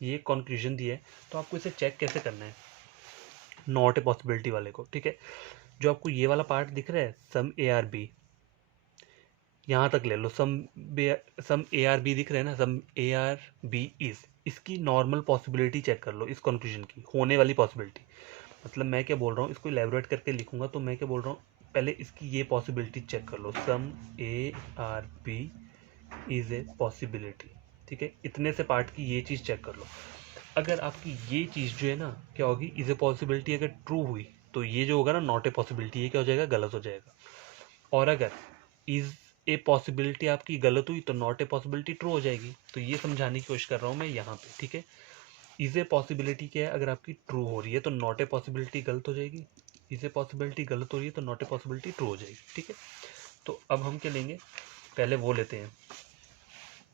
ये कंक्लूजन दिया है, तो आपको इसे चेक कैसे करना है नॉट ए पॉसिबिलिटी वाले को। ठीक है, जो आपको ये वाला पार्ट दिख रहा है, सम ए आर बी, यहाँ तक ले लो, सम ए आर बी दिख रहा है ना, सम ए आर बी इज, इसकी नॉर्मल पॉसिबिलिटी चेक कर लो, इस कंक्लूजन की होने वाली पॉसिबिलिटी। मतलब मैं क्या बोल रहा हूँ, इसको इलेबोरेट करके लिखूंगा, तो मैं क्या बोल रहा हूँ, पहले इसकी ये पॉसिबिलिटी चेक कर लो, some A are B is a possibility. ठीक है, इतने से पार्ट की ये चीज़ चेक कर लो। अगर आपकी ये चीज़ जो है ना क्या होगी, इज ए पॉसिबिलिटी अगर ट्रू हुई, तो ये जो होगा ना नॉट ए पॉसिबिलिटी, ये क्या हो जाएगा, गलत हो जाएगा। और अगर इज ए पॉसिबिलिटी आपकी गलत हुई तो नॉट ए पॉसिबिलिटी ट्रू हो जाएगी। तो ये समझाने की कोशिश कर रहा हूँ मैं यहाँ पे। ठीक है, इज ए पॉसिबिलिटी क्या है, अगर आपकी ट्रू हो रही है तो नॉट ए पॉसिबिलिटी गलत हो जाएगी, इज ए पॉसिबिलिटी गलत हो रही है तो नॉट ए पॉसिबिलिटी ट्रू हो जाएगी। ठीक है, तो अब हम क्या लेंगे, पहले वो लेते हैं,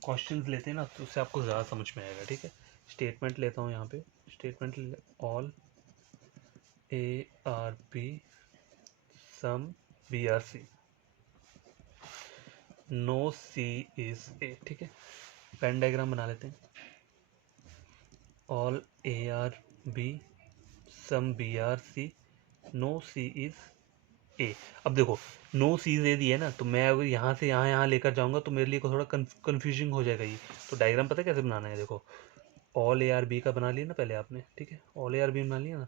क्वेश्चंस लेते हैं ना, तो उससे आपको ज़्यादा समझ में आएगा। ठीक है, स्टेटमेंट लेता हूँ यहाँ पे, statement all A are B some B are C, no C is A. ठीक है, पेन डायग्राम बना लेते हैं, all A are B some B are C, no C is A. अब देखो नो सी इज ए दिया है ना, तो मैं अगर यहाँ से यहाँ लेकर जाऊँगा तो मेरे लिए थोड़ा कन्फ्यूजिंग हो जाएगा ये। तो डायग्राम पता है कैसे बनाना है, देखो ऑल ए आर बी का बना लिया ना पहले आपने। ठीक है, ऑल ए आर बी बना लिया ना,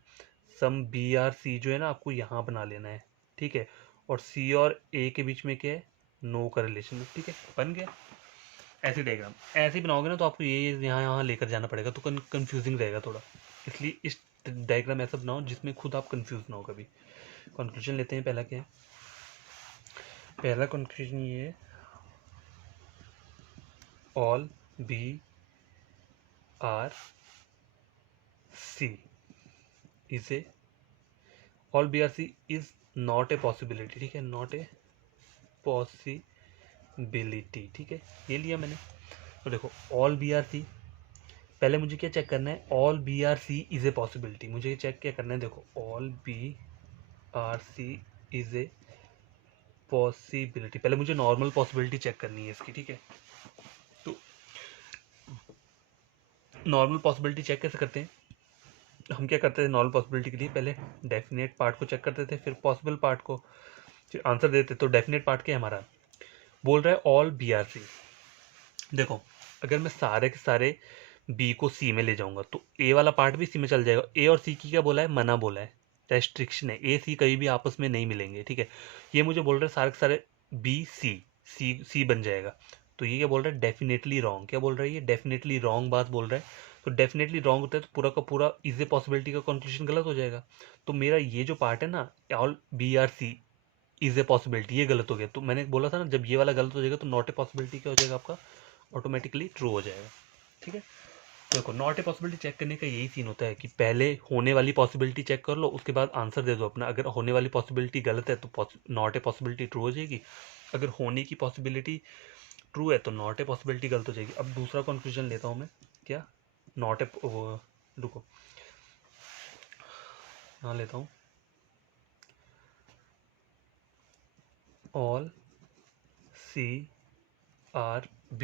सम बी आर सी जो है ना आपको यहाँ बना लेना है। ठीक है, और सी और ए के बीच में क्या है, नो का रिलेशन। ठीक है, बन गया। ऐसे डायग्राम ऐसे ही बनाओगे ना तो आपको ये यहाँ लेकर जाना पड़ेगा, तो कन्फ्यूजिंग रहेगा थोड़ा, इसलिए इस डायग्राम ऐसा बनाओ जिसमें खुद आप कंफ्यूज ना हो कभी। कंक्लूजन लेते हैं, पहला क्या है, पहला कंक्लूजन ये है, all B are C is a, all B are C is not a possibility. ठीक है, नॉट ए पॉसिबिलिटी। ठीक है, ये लिया मैंने। तो देखो ऑल बी आर सी, पहले मुझे क्या चेक करना है, all B are C is a possibility, मुझे चेक क्या करना है, देखो all B are C is a possibility, पहले मुझे नॉर्मल पॉसिबिलिटी चेक करनी है इसकी। ठीक है, तो नॉर्मल पॉसिबिलिटी चेक कैसे करते हैं, हम क्या करते थे नॉर्मल पॉसिबिलिटी के लिए, पहले डेफिनेट पार्ट को चेक करते थे, फिर पॉसिबल पार्ट को, फिर आंसर देते। तो डेफिनेट पार्ट क्या है हमारा, बोल रहा है ऑल बी आर सी। देखो अगर मैं सारे के सारे बी को सी में ले जाऊंगा तो ए वाला पार्ट भी सी में चल जाएगा। ए और सी की क्या बोला है, मना बोला है, रेस्ट्रिक्शन है, ए सी कहीं भी आपस में नहीं मिलेंगे। ठीक है, ये मुझे बोल रहा है सारे के सारे बी सी, सी सी बन जाएगा। तो ये क्या बोल रहा है, डेफिनेटली रॉन्ग। क्या बोल रहा है, ये डेफिनेटली रॉन्ग बात बोल रहा है। तो डेफिनेटली रॉन्ग होता है तो पूरा का पूरा इज ए पॉसिबिलिटी का कंक्लूजन गलत हो जाएगा। तो मेरा ये जो पार्ट है ना, all B are C is a possibility, ये गलत हो गया। तो मैंने बोला था ना, जब ये वाला गलत हो जाएगा तो नॉट ए पॉसिबिलिटी क्या हो जाएगा आपका, ऑटोमेटिकली ट्रू हो जाएगा। ठीक है, तो देखो नॉट ए पॉसिबिलिटी चेक करने का यही सीन होता है कि पहले होने वाली पॉसिबिलिटी चेक कर लो, उसके बाद आंसर दे दो अपना। अगर होने वाली पॉसिबिलिटी गलत है तो नॉट ए पॉसिबिलिटी ट्रू हो जाएगी, अगर होने की पॉसिबिलिटी ट्रू है तो नॉट ए पॉसिबिलिटी गलत हो जाएगी। अब दूसरा कंक्लूजन लेता हूँ मैं, क्या नॉट ए, रुको यहाँ लेता हूँ, all CRB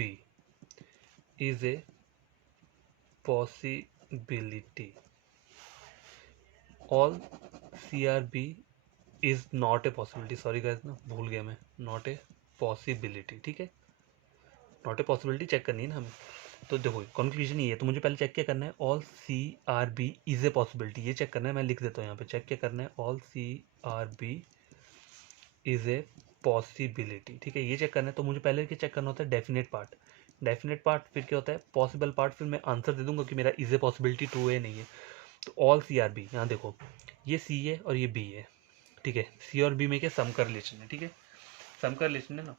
is a possibility, all CRB is not a possibility, sorry guys ना भूल गया मैं, नॉट ए पॉसिबिलिटी, ठीक है, नॉट ए पॉसिबिलिटी चेक करनी है ना हमें। तो देखो कंक्लूजन ये है, तो मुझे पहले चेक क्या करना है, all CRB is a possibility, ये चेक करना है, मैं लिख देता हूँ यहाँ पे, चेक क्या करना है, all CRB is a possibility, ठीक है, ये चेक करना है। तो मुझे पहले क्या चेक करना होता है, डेफिनेट पार्ट, डेफिनेट पार्ट फिर क्या होता है, पॉसिबल पार्ट, फिर मैं आंसर दे दूंगा कि मेरा इज ए पॉसिबिलिटी ट्रू है नहीं है। तो ऑल CRB, यहाँ देखो ये C है और ये B है, ठीक है, C और B में क्या सम का रिलेशन है, ठीक है, सम का रिलेशन है ना।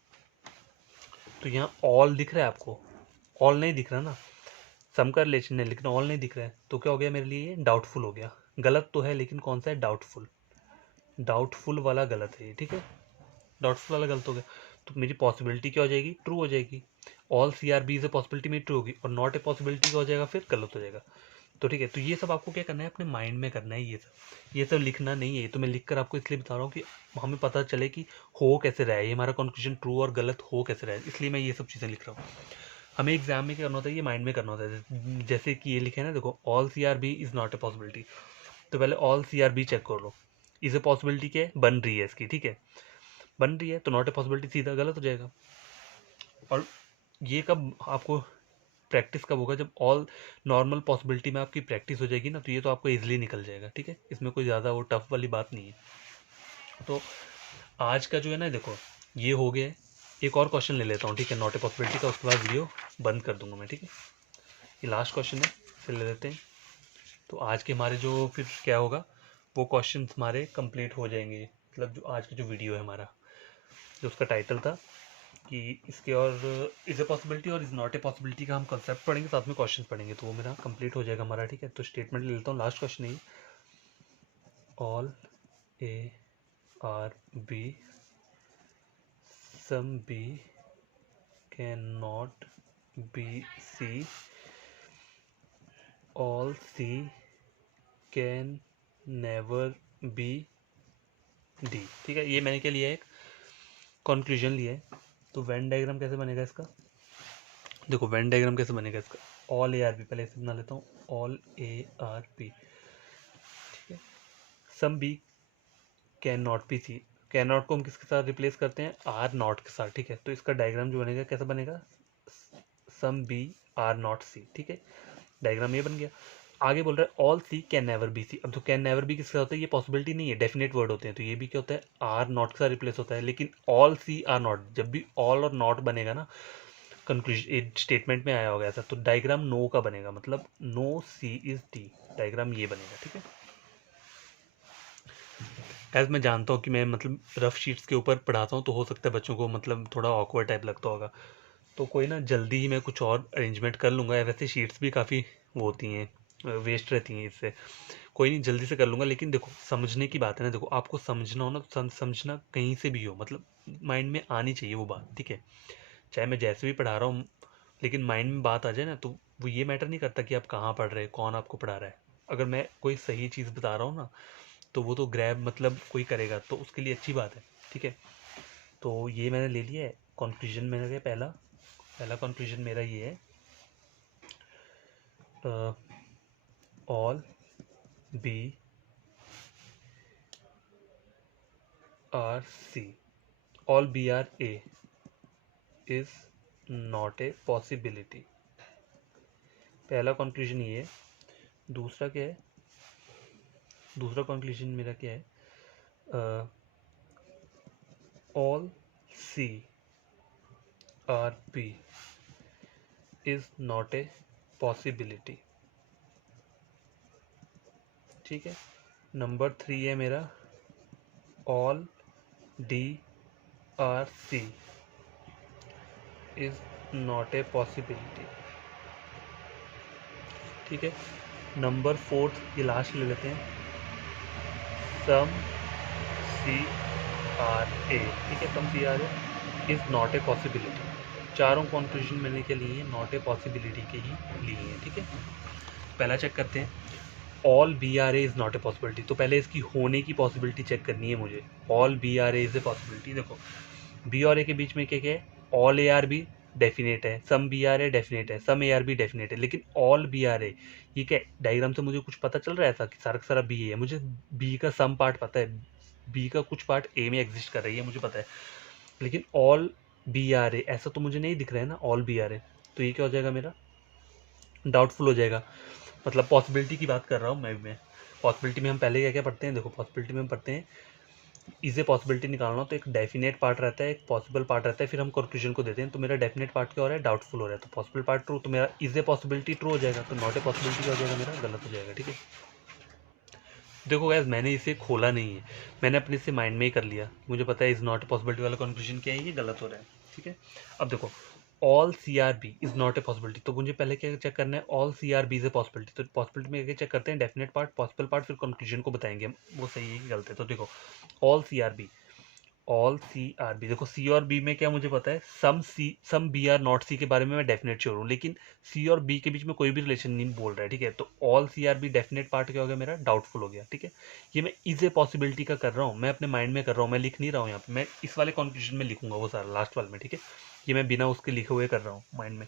तो यहाँ ऑल दिख रहा है आपको, ऑल नहीं दिख रहा ना, सम का रिलेशन है लेकिन ऑल नहीं दिख रहा है, तो क्या हो गया मेरे लिए, ये डाउटफुल हो गया, गलत तो है लेकिन कौन सा है, डाउटफुल, डाउटफुल वाला गलत है ये, ठीक है, डाउटफुल वाला गलत हो गया। तो मेरी पॉसिबिलिटी क्या हो जाएगी, ट्रू हो जाएगी, all CRB is a possibility मेरी ट्रू होगी, और नॉट ए पॉसिबिलिटी क्या हो जाएगा, फिर गलत हो जाएगा। तो ठीक है, तो ये सब आपको क्या करना है, अपने माइंड में करना है, ये सब लिखना नहीं है, ये तो मैं लिख कर आपको इसलिए बता रहा हूँ कि हमें पता चले कि हो कैसे रहा है, ये हमारा कंक्लूजन ट्रू और गलत हो कैसे रहा है, इसलिए मैं ये सब चीज़ें लिख रहा हूँ। हमें एग्जाम में क्या करना होता है, ये माइंड में करना होता है, जैसे कि ये लिखे ना, देखो all CRB is not a possibility, तो पहले ऑल CRB चेक कर लो, इज ए पॉसिबिलिटी क्या है, बन रही है इसकी, ठीक है, बन रही है, तो नॉट ए पॉसिबिलिटी सीधा गलत हो जाएगा। और ये कब आपको प्रैक्टिस कब होगा, जब ऑल नॉर्मल पॉसिबिलिटी में आपकी प्रैक्टिस हो जाएगी ना, तो ये तो आपको इजीली निकल जाएगा, ठीक है, इसमें कोई ज़्यादा वो टफ वाली बात नहीं है। तो आज का जो है ना, देखो ये हो गया, एक और क्वेश्चन ले लेता हूँ, ठीक है, नॉट ए पॉसिबिलिटी का, उसके बाद वीडियो बंद कर दूंगा मैं, ठीक है, ये लास्ट क्वेश्चन है, फिर ले लेते हैं। तो आज के हमारे जो फिर क्या होगा, वो क्वेश्चन हमारे कंप्लीट हो जाएंगे, मतलब जो आज का जो वीडियो है हमारा, जो उसका टाइटल था कि इसके और इज़ ए पॉसिबिलिटी और इज़ नॉट ए पॉसिबिलिटी का हम कंसेप्ट पढ़ेंगे, साथ में क्वेश्चन पढ़ेंगे, तो वो मेरा कंप्लीट हो जाएगा हमारा, ठीक है। तो स्टेटमेंट ले लेता हूँ, लास्ट क्वेश्चन है, all ARB some B can not be C, all C can never be D, ठीक है, ये मैंने क्या लिया है, एक कंक्लूजन लिया है। तो वेन डायग्राम कैसे बनेगा इसका, देखो वेन डायग्राम कैसे बनेगा इसका, ऑल ARB, पहले इसे बना लेता हूँ, ऑल ARB, ठीक है, सम B can not be C, can not को हम किसके साथ रिप्लेस करते हैं, R नॉट के साथ, ठीक है, तो इसका डायग्राम जो बनेगा कैसा बनेगा, सम B R नॉट C, ठीक है, डायग्राम ये बन गया। आगे बोल रहा है all C can never B C, अब तो कैन नेवर बी किसके साथ होता है, ये पॉसिबिलिटी नहीं है, डेफिनेट वर्ड होते हैं, तो ये भी क्या होता है, R नॉट के साथ रिप्लेस होता है, लेकिन ऑल C R नॉट, जब भी ऑल और नॉट बनेगा ना, कंक्लूजन स्टेटमेंट में आया होगा ऐसा, तो डायग्राम नो का बनेगा, मतलब no C is D, diagram ये बनेगा, ठीक है। एज मैं जानता हूँ कि मैं मतलब रफ शीट्स के ऊपर पढ़ाता हूँ, तो हो सकता है बच्चों को मतलब थोड़ा ऑकवर्ड टाइप लगता होगा, तो कोई ना जल्दी ही मैं कुछ और अरेंजमेंट कर लूँगा, वैसे शीट्स भी काफ़ी वो होती हैं, वेस्ट रहती हैं, इससे कोई नहीं, जल्दी से कर लूँगा। लेकिन देखो समझने की बात है ना, देखो आपको समझना हो ना, तो समझना कहीं से भी हो, मतलब माइंड में आनी चाहिए वो बात, ठीक है, चाहे मैं जैसे भी पढ़ा रहा हूँ, लेकिन माइंड में बात आ जाए ना, तो वो ये मैटर नहीं करता कि आप कहाँ पढ़ रहे हैं, कौन आपको पढ़ा रहा है, अगर मैं कोई सही चीज़ बता रहा हूँ ना, तो वो तो ग्रैब मतलब कोई करेगा, तो उसके लिए अच्छी बात है, ठीक है। तो ये मैंने ले लिया है कंक्लूजन, मैंने लिया पहला कंक्लूजन मेरा ये है, all B R C, all B R A is not a possibility, पहला कंक्लूजन ये है। दूसरा क्या है, दूसरा कंक्लूजन मेरा क्या है, all C R B is not a possibility, ठीक है। नंबर 3 है मेरा, all D R C is not a possibility, ठीक है। नंबर 4 ये लास्ट ले लेते हैं, सम C R A, ठीक है, सम C R A is not a possibility. चारों कॉन्क्लूजन मिलने के लिए नॉट ए पॉसिबिलिटी के ही लिए हैं, ठीक है। पहला चेक करते हैं, all B are A is not a possibility. तो पहले इसकी होने की पॉसिबिलिटी चेक करनी है मुझे। All B are A is a possibility. देखो बी और ए के बीच में क्या क्या है, all A are B definite है, some B are A definite है, some A are B definite है, लेकिन ऑल बी आर ए ये क्या डायग्राम से मुझे कुछ पता चल रहा है ऐसा कि सारा का सारा बी है? मुझे बी का सम पार्ट पता है, बी का कुछ पार्ट ए में एग्जिस्ट कर रही है मुझे पता है, लेकिन ऑल बी आर ए ऐसा तो मुझे नहीं दिख रहा है ना, ऑल बी आर ए। तो ये क्या हो जाएगा मेरा, डाउटफुल हो जाएगा। मतलब पॉसिबिलिटी की बात कर रहा हूँ मैं पॉसिबिलिटी में हम पहले क्या क्या पढ़ते हैं, देखो पॉसिबिलिटी में हम पढ़ते हैं इज ए पॉसिबिलिटी निकालना हो तो एक डेफिनेट पार्ट रहता है, एक पॉसिबल पार्ट रहता है, फिर हम कंक्लूजन को देते हैं। तो मेरा डेफिनेट पार्ट क्या हो रहा है, डाउटफुल हो रहा है, तो पॉसिबल पार्ट ट्रू, तो मेरा इज ए पॉसिबिलिटी ट्रू हो जाएगा, तो नॉट ए पॉसिबिलिटी क्या हो जाएगा मेरा, गलत हो जाएगा, ठीक है। देखो गैस मैंने इसे खोला नहीं है, मैंने अपने से माइंड में ही कर लिया, मुझे पता है इज नॉट ए पॉसिबिलिटी वाला कंक्लूजन क्या है, ये गलत हो रहा है, ठीक है। अब देखो all C are B is not a possibility, तो मुझे पहले क्या चेक करना है, all C are B is a possibility. तो पॉसिबिलिटी में क्या चेक करते हैं, डेफिनेट पार्ट, पॉसिबल पार्ट, फिर कंक्लूजन को बताएंगे हम वो सही है कि गलत है। तो देखो all C are B, all C are B, देखो सी और बी में क्या मुझे पता है, some B are not C के बारे में मैं डेफिनेट श्योर हूँ, लेकिन सी और बी के बीच में कोई भी रिलेशन नहीं बोल रहा है, ठीक है। तो all C are B definite part क्या हो गया मेरा, डाउटफुल हो गया, ठीक है। ये मैं इज ए पॉसिबिलिटी का कर रहा हूँ, मैं अपने माइंड में कर रहा हूँ, मैं लिख नहीं रहा हूँ यहाँ पे, मैं इस वाले कॉन्क्लूजन में लिखूंगा वो सारा लास्ट वाले में, ठीक है। ये मैं बिना उसके लिखे हुए कर रहा हूँ माइंड में।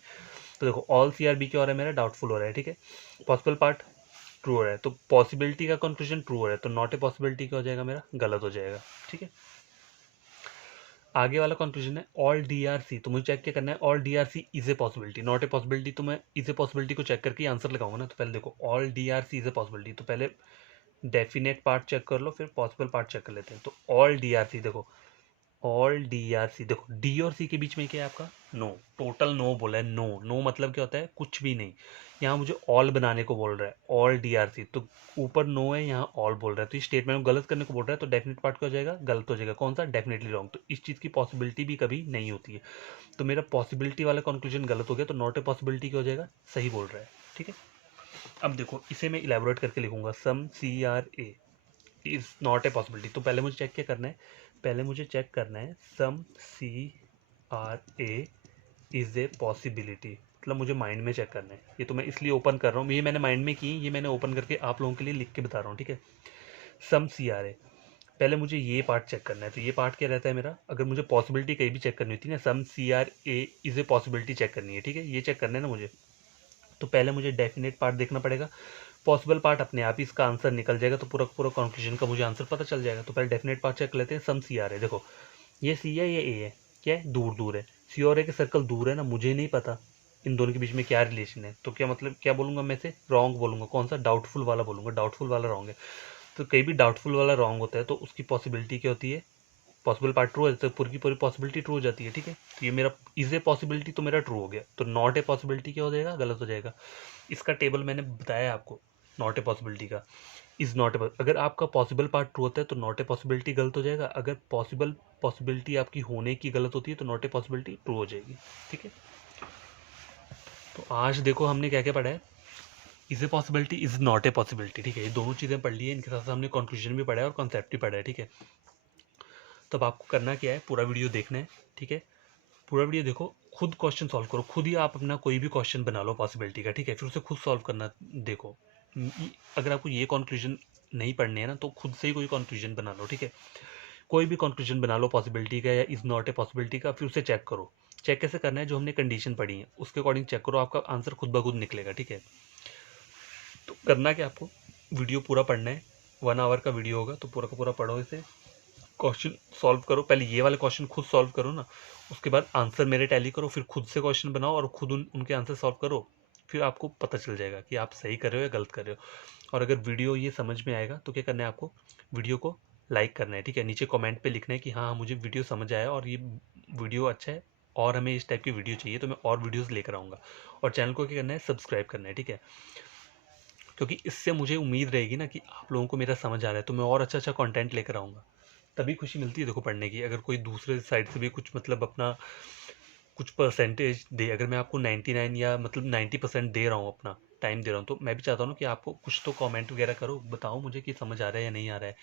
तो देखो ऑल सी आर बी क्या हो रहा है मेरा, डाउटफुल हो रहा है, ठीक है। पॉसिबल पार्ट ट्रू हो रहा है, तो पॉसिबिलिटी का कंक्लूजन ट्रू हो रहा है, तो नॉट ए पॉसिबिलिटी क्या हो जाएगा मेरा, गलत हो जाएगा, ठीक है। आगे वाला कंक्लूजन है ऑल डी आर सी, तो मुझे चेक क्या करना है, all D are C is a possibility, not a possibility. तो मैं इज ए पॉसिबिलिटी को चेक करके आंसर लगाऊंगा ना। तो पहले देखो all D are C is a possibility, तो पहले डेफिनेट पार्ट चेक कर लो, फिर पॉसिबल पार्ट चेक कर लेते हैं। तो ऑल डी आर सी, देखो ऑल डी आर सी, देखो डी और सी के बीच में क्या है आपका, नो, टोटल नो बोला है, नो, नो मतलब क्या होता है, कुछ भी नहीं। यहाँ मुझे ऑल बनाने को बोल रहा है, ऑल डी आर सी, तो ऊपर नो है, यहाँ ऑल बोल रहा है, तो इस स्टेटमेंट को गलत करने को बोल रहा है, तो डेफिनेट पार्ट क्या हो जाएगा, गलत हो जाएगा। कौन सा, डेफिनेटली रॉन्ग। तो इस चीज़ की पॉसिबिलिटी भी कभी नहीं होती है, तो मेरा पॉसिबिलिटी वाला कंक्लूजन गलत हो गया, तो नॉट ए पॉसिबिलिटी क्या हो जाएगा, सही बोल रहा है, ठीक है। अब देखो इसे मैं इलेबोरेट करके लिखूंगा, some C are A is not a possibility. तो पहले मुझे चेक क्या करना है, पहले मुझे चेक करना है some C are A is a possibility, मतलब मुझे माइंड में चेक करना है। ये तो मैं इसलिए ओपन कर रहा हूँ, ये मैंने माइंड में की, ये मैंने ओपन करके आप लोगों के लिए लिख के बता रहा हूँ, ठीक है। सम सी आर ए, पहले मुझे ये पार्ट चेक करना है। तो ये पार्ट क्या रहता है मेरा, अगर मुझे पॉसिबिलिटी कहीं भी चेक करनी होती है ना, some C are A is a possibility check करनी है, ठीक है, ये चेक करना है ना मुझे। तो पहले मुझे डेफिनेट पार्ट देखना पड़ेगा, पॉसिबल पार्ट अपने आप ही इसका आंसर निकल जाएगा, तो पूरा पूरा कंक्लूजन का मुझे आंसर पता चल जाएगा। तो पहले डेफिनेट पार्ट चेक लेते हैं, सम सी आर है, देखो ये सी है, ये ए है, क्या है, दूर दूर है, सी और ए के सर्कल दूर है ना, मुझे नहीं पता इन दोनों के बीच में क्या रिलेशन है, तो क्या मतलब क्या बोलूंगा मैं से, रॉन्ग बोलूंगा, कौन सा, डाउटफुल वाला बोलूंगा, डाउटफुल वाला रॉन्ग है। तो कहीं भी डाउटफुल वाला रॉन्ग होता है तो उसकी पॉसिबिलिटी क्या होती है, पॉसिबल पार्ट ट्रू है, तो पूरी की पूरी पॉसिबिलिटी ट्रू हो जाती है, ठीक है। तो ये मेरा इज ए पॉसिबिलिटी तो मेरा ट्रू हो गया, तो नॉट ए पॉसिबिलिटी क्या हो जाएगा, गलत हो जाएगा। इसका टेबल मैंने बताया आपको नॉट ए पॉसिबिलिटी का, इज नॉट ए, अगर आपका पॉसिबल पार्ट ट्रू होता है तो नॉट ए पॉसिबिलिटी गलत हो जाएगा, अगर पॉसिबिलिटी आपकी होने की गलत होती है तो नॉट ए पॉसिबिलिटी ट्रू हो जाएगी, ठीक है। तो आज देखो हमने क्या क्या पढ़ा है, is a possibility, is not a possibility, ठीक है, ये दोनों चीज़ें पढ़ ली है, इनके साथ हमने कंक्लूजन भी पढ़ा है और कॉन्सेप्ट भी पढ़ा है, ठीक है। तब आपको करना क्या है, पूरा वीडियो देखना है, ठीक है, पूरा वीडियो देखो, खुद क्वेश्चन सॉल्व करो, खुद ही आप अपना कोई भी क्वेश्चन बना लो पॉसिबिलिटी का, ठीक है, फिर उसे खुद सॉल्व करना देखो। अगर आपको ये कंक्लूजन नहीं पढ़ने हैं ना तो खुद से ही कोई कंक्लूजन बना लो, ठीक है, कोई भी कंक्लूजन बना लो पॉसिबिलिटी का या इज नॉट ए पॉसिबिलिटी का, फिर उसे चेक करो। चेक कैसे करना है, जो हमने कंडीशन पढ़ी है उसके अकॉर्डिंग चेक करो, आपका आंसर खुद ब खुद निकलेगा, ठीक है। तो करना क्या आपको, वीडियो पूरा पढ़ना है, 1 आवर का वीडियो होगा, तो पूरा का पूरा पढ़ो इसे, क्वेश्चन सॉल्व करो, पहले ये वाले क्वेश्चन खुद सॉल्व करो ना, उसके बाद आंसर मेरे टैली करो, फिर खुद से क्वेश्चन बनाओ और खुद उनके आंसर सॉल्व करो, फिर आपको पता चल जाएगा कि आप सही कर रहे हो या गलत कर रहे हो। और अगर वीडियो ये समझ में आएगा तो क्या करना है आपको, वीडियो को लाइक करना है, ठीक है, नीचे कमेंट पे लिखना है कि हाँ मुझे वीडियो समझ आया और ये वीडियो अच्छा है और हमें इस टाइप की वीडियो चाहिए, तो मैं और वीडियोस लेकर आऊँगा। और चैनल को क्या करना है, सब्सक्राइब करना है, ठीक है, क्योंकि इससे मुझे उम्मीद रहेगी ना कि आप लोगों को मेरा समझ आ रहा है, तो मैं और अच्छा अच्छा कंटेंट लेकर आऊँगा, तभी खुशी मिलती है देखो पढ़ने की। अगर कोई दूसरे साइड से भी कुछ मतलब अपना कुछ परसेंटेज दे। अगर मैं आपको 99 या मतलब 90% दे रहा हूँ, अपना टाइम दे रहा हूँ, तो मैं भी चाहता हूँ ना कि आपको कुछ तो कमेंट वगैरह करो, बताओ मुझे कि समझ आ रहा है या नहीं आ रहा है,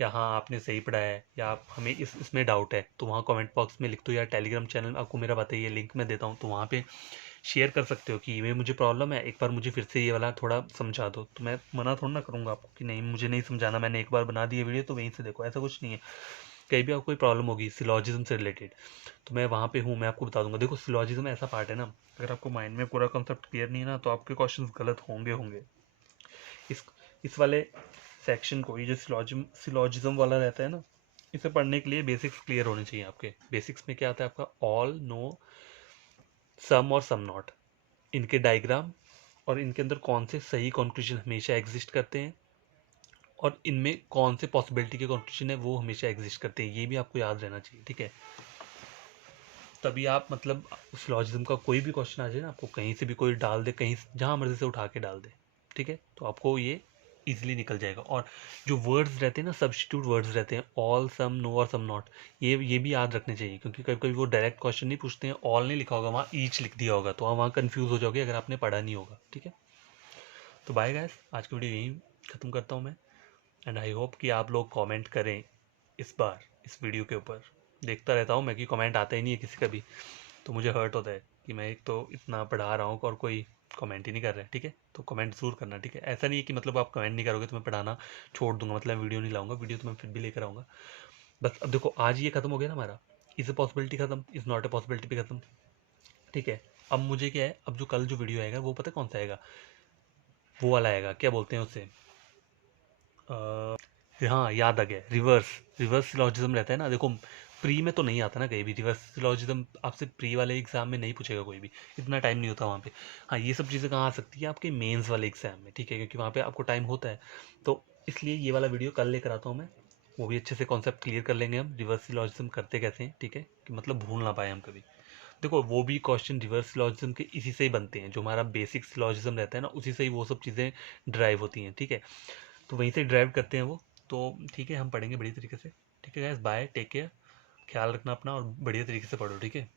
या हाँ आपने सही पढ़ा है, या आप हमें इसमें डाउट है तो वहाँ कमेंट बॉक्स में लिख दो, या टेलीग्राम चैनल आपको मेरा बताइए, लिंक मैं देता हूँ, तो वहाँ पे शेयर कर सकते हो कि ये मुझे प्रॉब्लम है, एक बार मुझे फिर से ये वाला थोड़ा समझा दो। तो मैं मना थोड़ा ना करूँगा आपको कि नहीं मुझे नहीं समझाना, मैंने एक बार बना दी है वीडियो तो वहीं से देखो, ऐसा कुछ नहीं है। कहीं भी आपको कोई प्रॉब्लम होगी सिलॉजिज्म से रिलेटेड, तो मैं वहाँ पे हूँ, मैं आपको बता दूंगा। देखो सिलॉजिज्म ऐसा पार्ट है ना, अगर आपको माइंड में पूरा कॉन्सेप्ट क्लियर नहीं है ना, तो आपके क्वेश्चंस गलत होंगे होंगे। इस वाले सेक्शन को, ये जो सिलॉजिज्म वाला रहता है ना, इसे पढ़ने के लिए बेसिक्स क्लियर होने चाहिए आपके। बेसिक्स में क्या आता है आपका, ऑल, नो, सम और सम नॉट, इनके डायग्राम, और इनके अंदर कौन से सही कंक्लूजन हमेशा एग्जिस्ट करते हैं, और इनमें कौन से पॉसिबिलिटी के कंक्लूजन है वो हमेशा एग्जिस्ट करते हैं, ये भी आपको याद रहना चाहिए, ठीक है। तभी आप मतलब सिलॉजिज्म का कोई भी क्वेश्चन आ जाए ना, आपको कहीं से भी कोई डाल दे, कहीं जहाँ मर्जी से उठा के डाल दे, ठीक है, तो आपको ये इजीली निकल जाएगा। और जो वर्ड्स रहते हैं ना, सब्स्टिट्यूट वर्ड्स रहते हैं, ऑल, सम, नो और सम नॉट, ये भी याद रखने चाहिए, क्योंकि कभी कभी वो डायरेक्ट क्वेश्चन नहीं पूछते हैं, ऑल नहीं लिखा होगा वहाँ, ईच लिख दिया होगा, तो आप वहाँ कन्फ्यूज हो जाओगे अगर आपने पढ़ा नहीं होगा, ठीक है। तो बाय गाइस, आज की वीडियो यहीं ख़त्म करता हूँ मैं, एंड आई होप कि आप लोग कमेंट करें इस बार इस वीडियो के ऊपर। देखता रहता हूँ मैं कि कमेंट आता ही नहीं है किसी का भी, तो मुझे हर्ट होता है कि मैं एक तो इतना पढ़ा रहा हूँ और कोई कमेंट ही नहीं कर रहा है, ठीक है। तो कमेंट ज़रूर करना, ठीक है। ऐसा नहीं है कि मतलब आप कमेंट नहीं करोगे तो मैं पढ़ाना छोड़ दूंगा, मतलब वीडियो नहीं लाऊंगा, वीडियो तो मैं फिर भी लेकर आऊँगा। बस अब देखो, आज ये खत्म हो गया ना हमारा, इज़ ए पॉसिबिलिटी खत्म, इज़ नॉट ए पॉसिबिलिटी भी खत्म, ठीक है। अब मुझे क्या है, अब जो कल जो वीडियो आएगा वो पता कौन सा आएगा, वो वाला आएगा, क्या बोलते हैं उसे, हाँ याद आ गया, रिवर्स रिवर्स सिलॉजिज्म रहता है ना। देखो प्री में तो नहीं आता ना कहीं भी रिवर्स सिलॉजिज्म, आपसे प्री वाले एग्जाम में नहीं पूछेगा कोई भी, इतना टाइम नहीं होता वहाँ पे। हाँ ये सब चीज़ें कहाँ आ सकती है, आपके मेंस वाले एग्जाम में, ठीक है, क्योंकि वहाँ पे आपको टाइम होता है। तो इसलिए ये वाला वीडियो कल लेकर आता हूँ मैं, वो भी अच्छे से कॉन्सेप्ट क्लियर कर लेंगे हम, रिवर्स सिलॉजिज्म करते कैसे हैं, ठीक है, कि मतलब भूल ना पाए हम कभी। देखो वो भी क्वेश्चन रिवर्स सिलॉजिज्म के इसी से ही बनते हैं, जो हमारा बेसिक सिलॉजिज्म रहता है ना, उसी से ही वो सब चीज़ें ड्राइव होती हैं, ठीक है। तो वहीं से ड्राइव करते हैं वो। तो ठीक है, हम पढ़ेंगे बढ़िया तरीके से, ठीक है गाइस, बाय, टेक केयर, ख्याल रखना अपना, और बढ़िया तरीके से पढ़ो, ठीक है।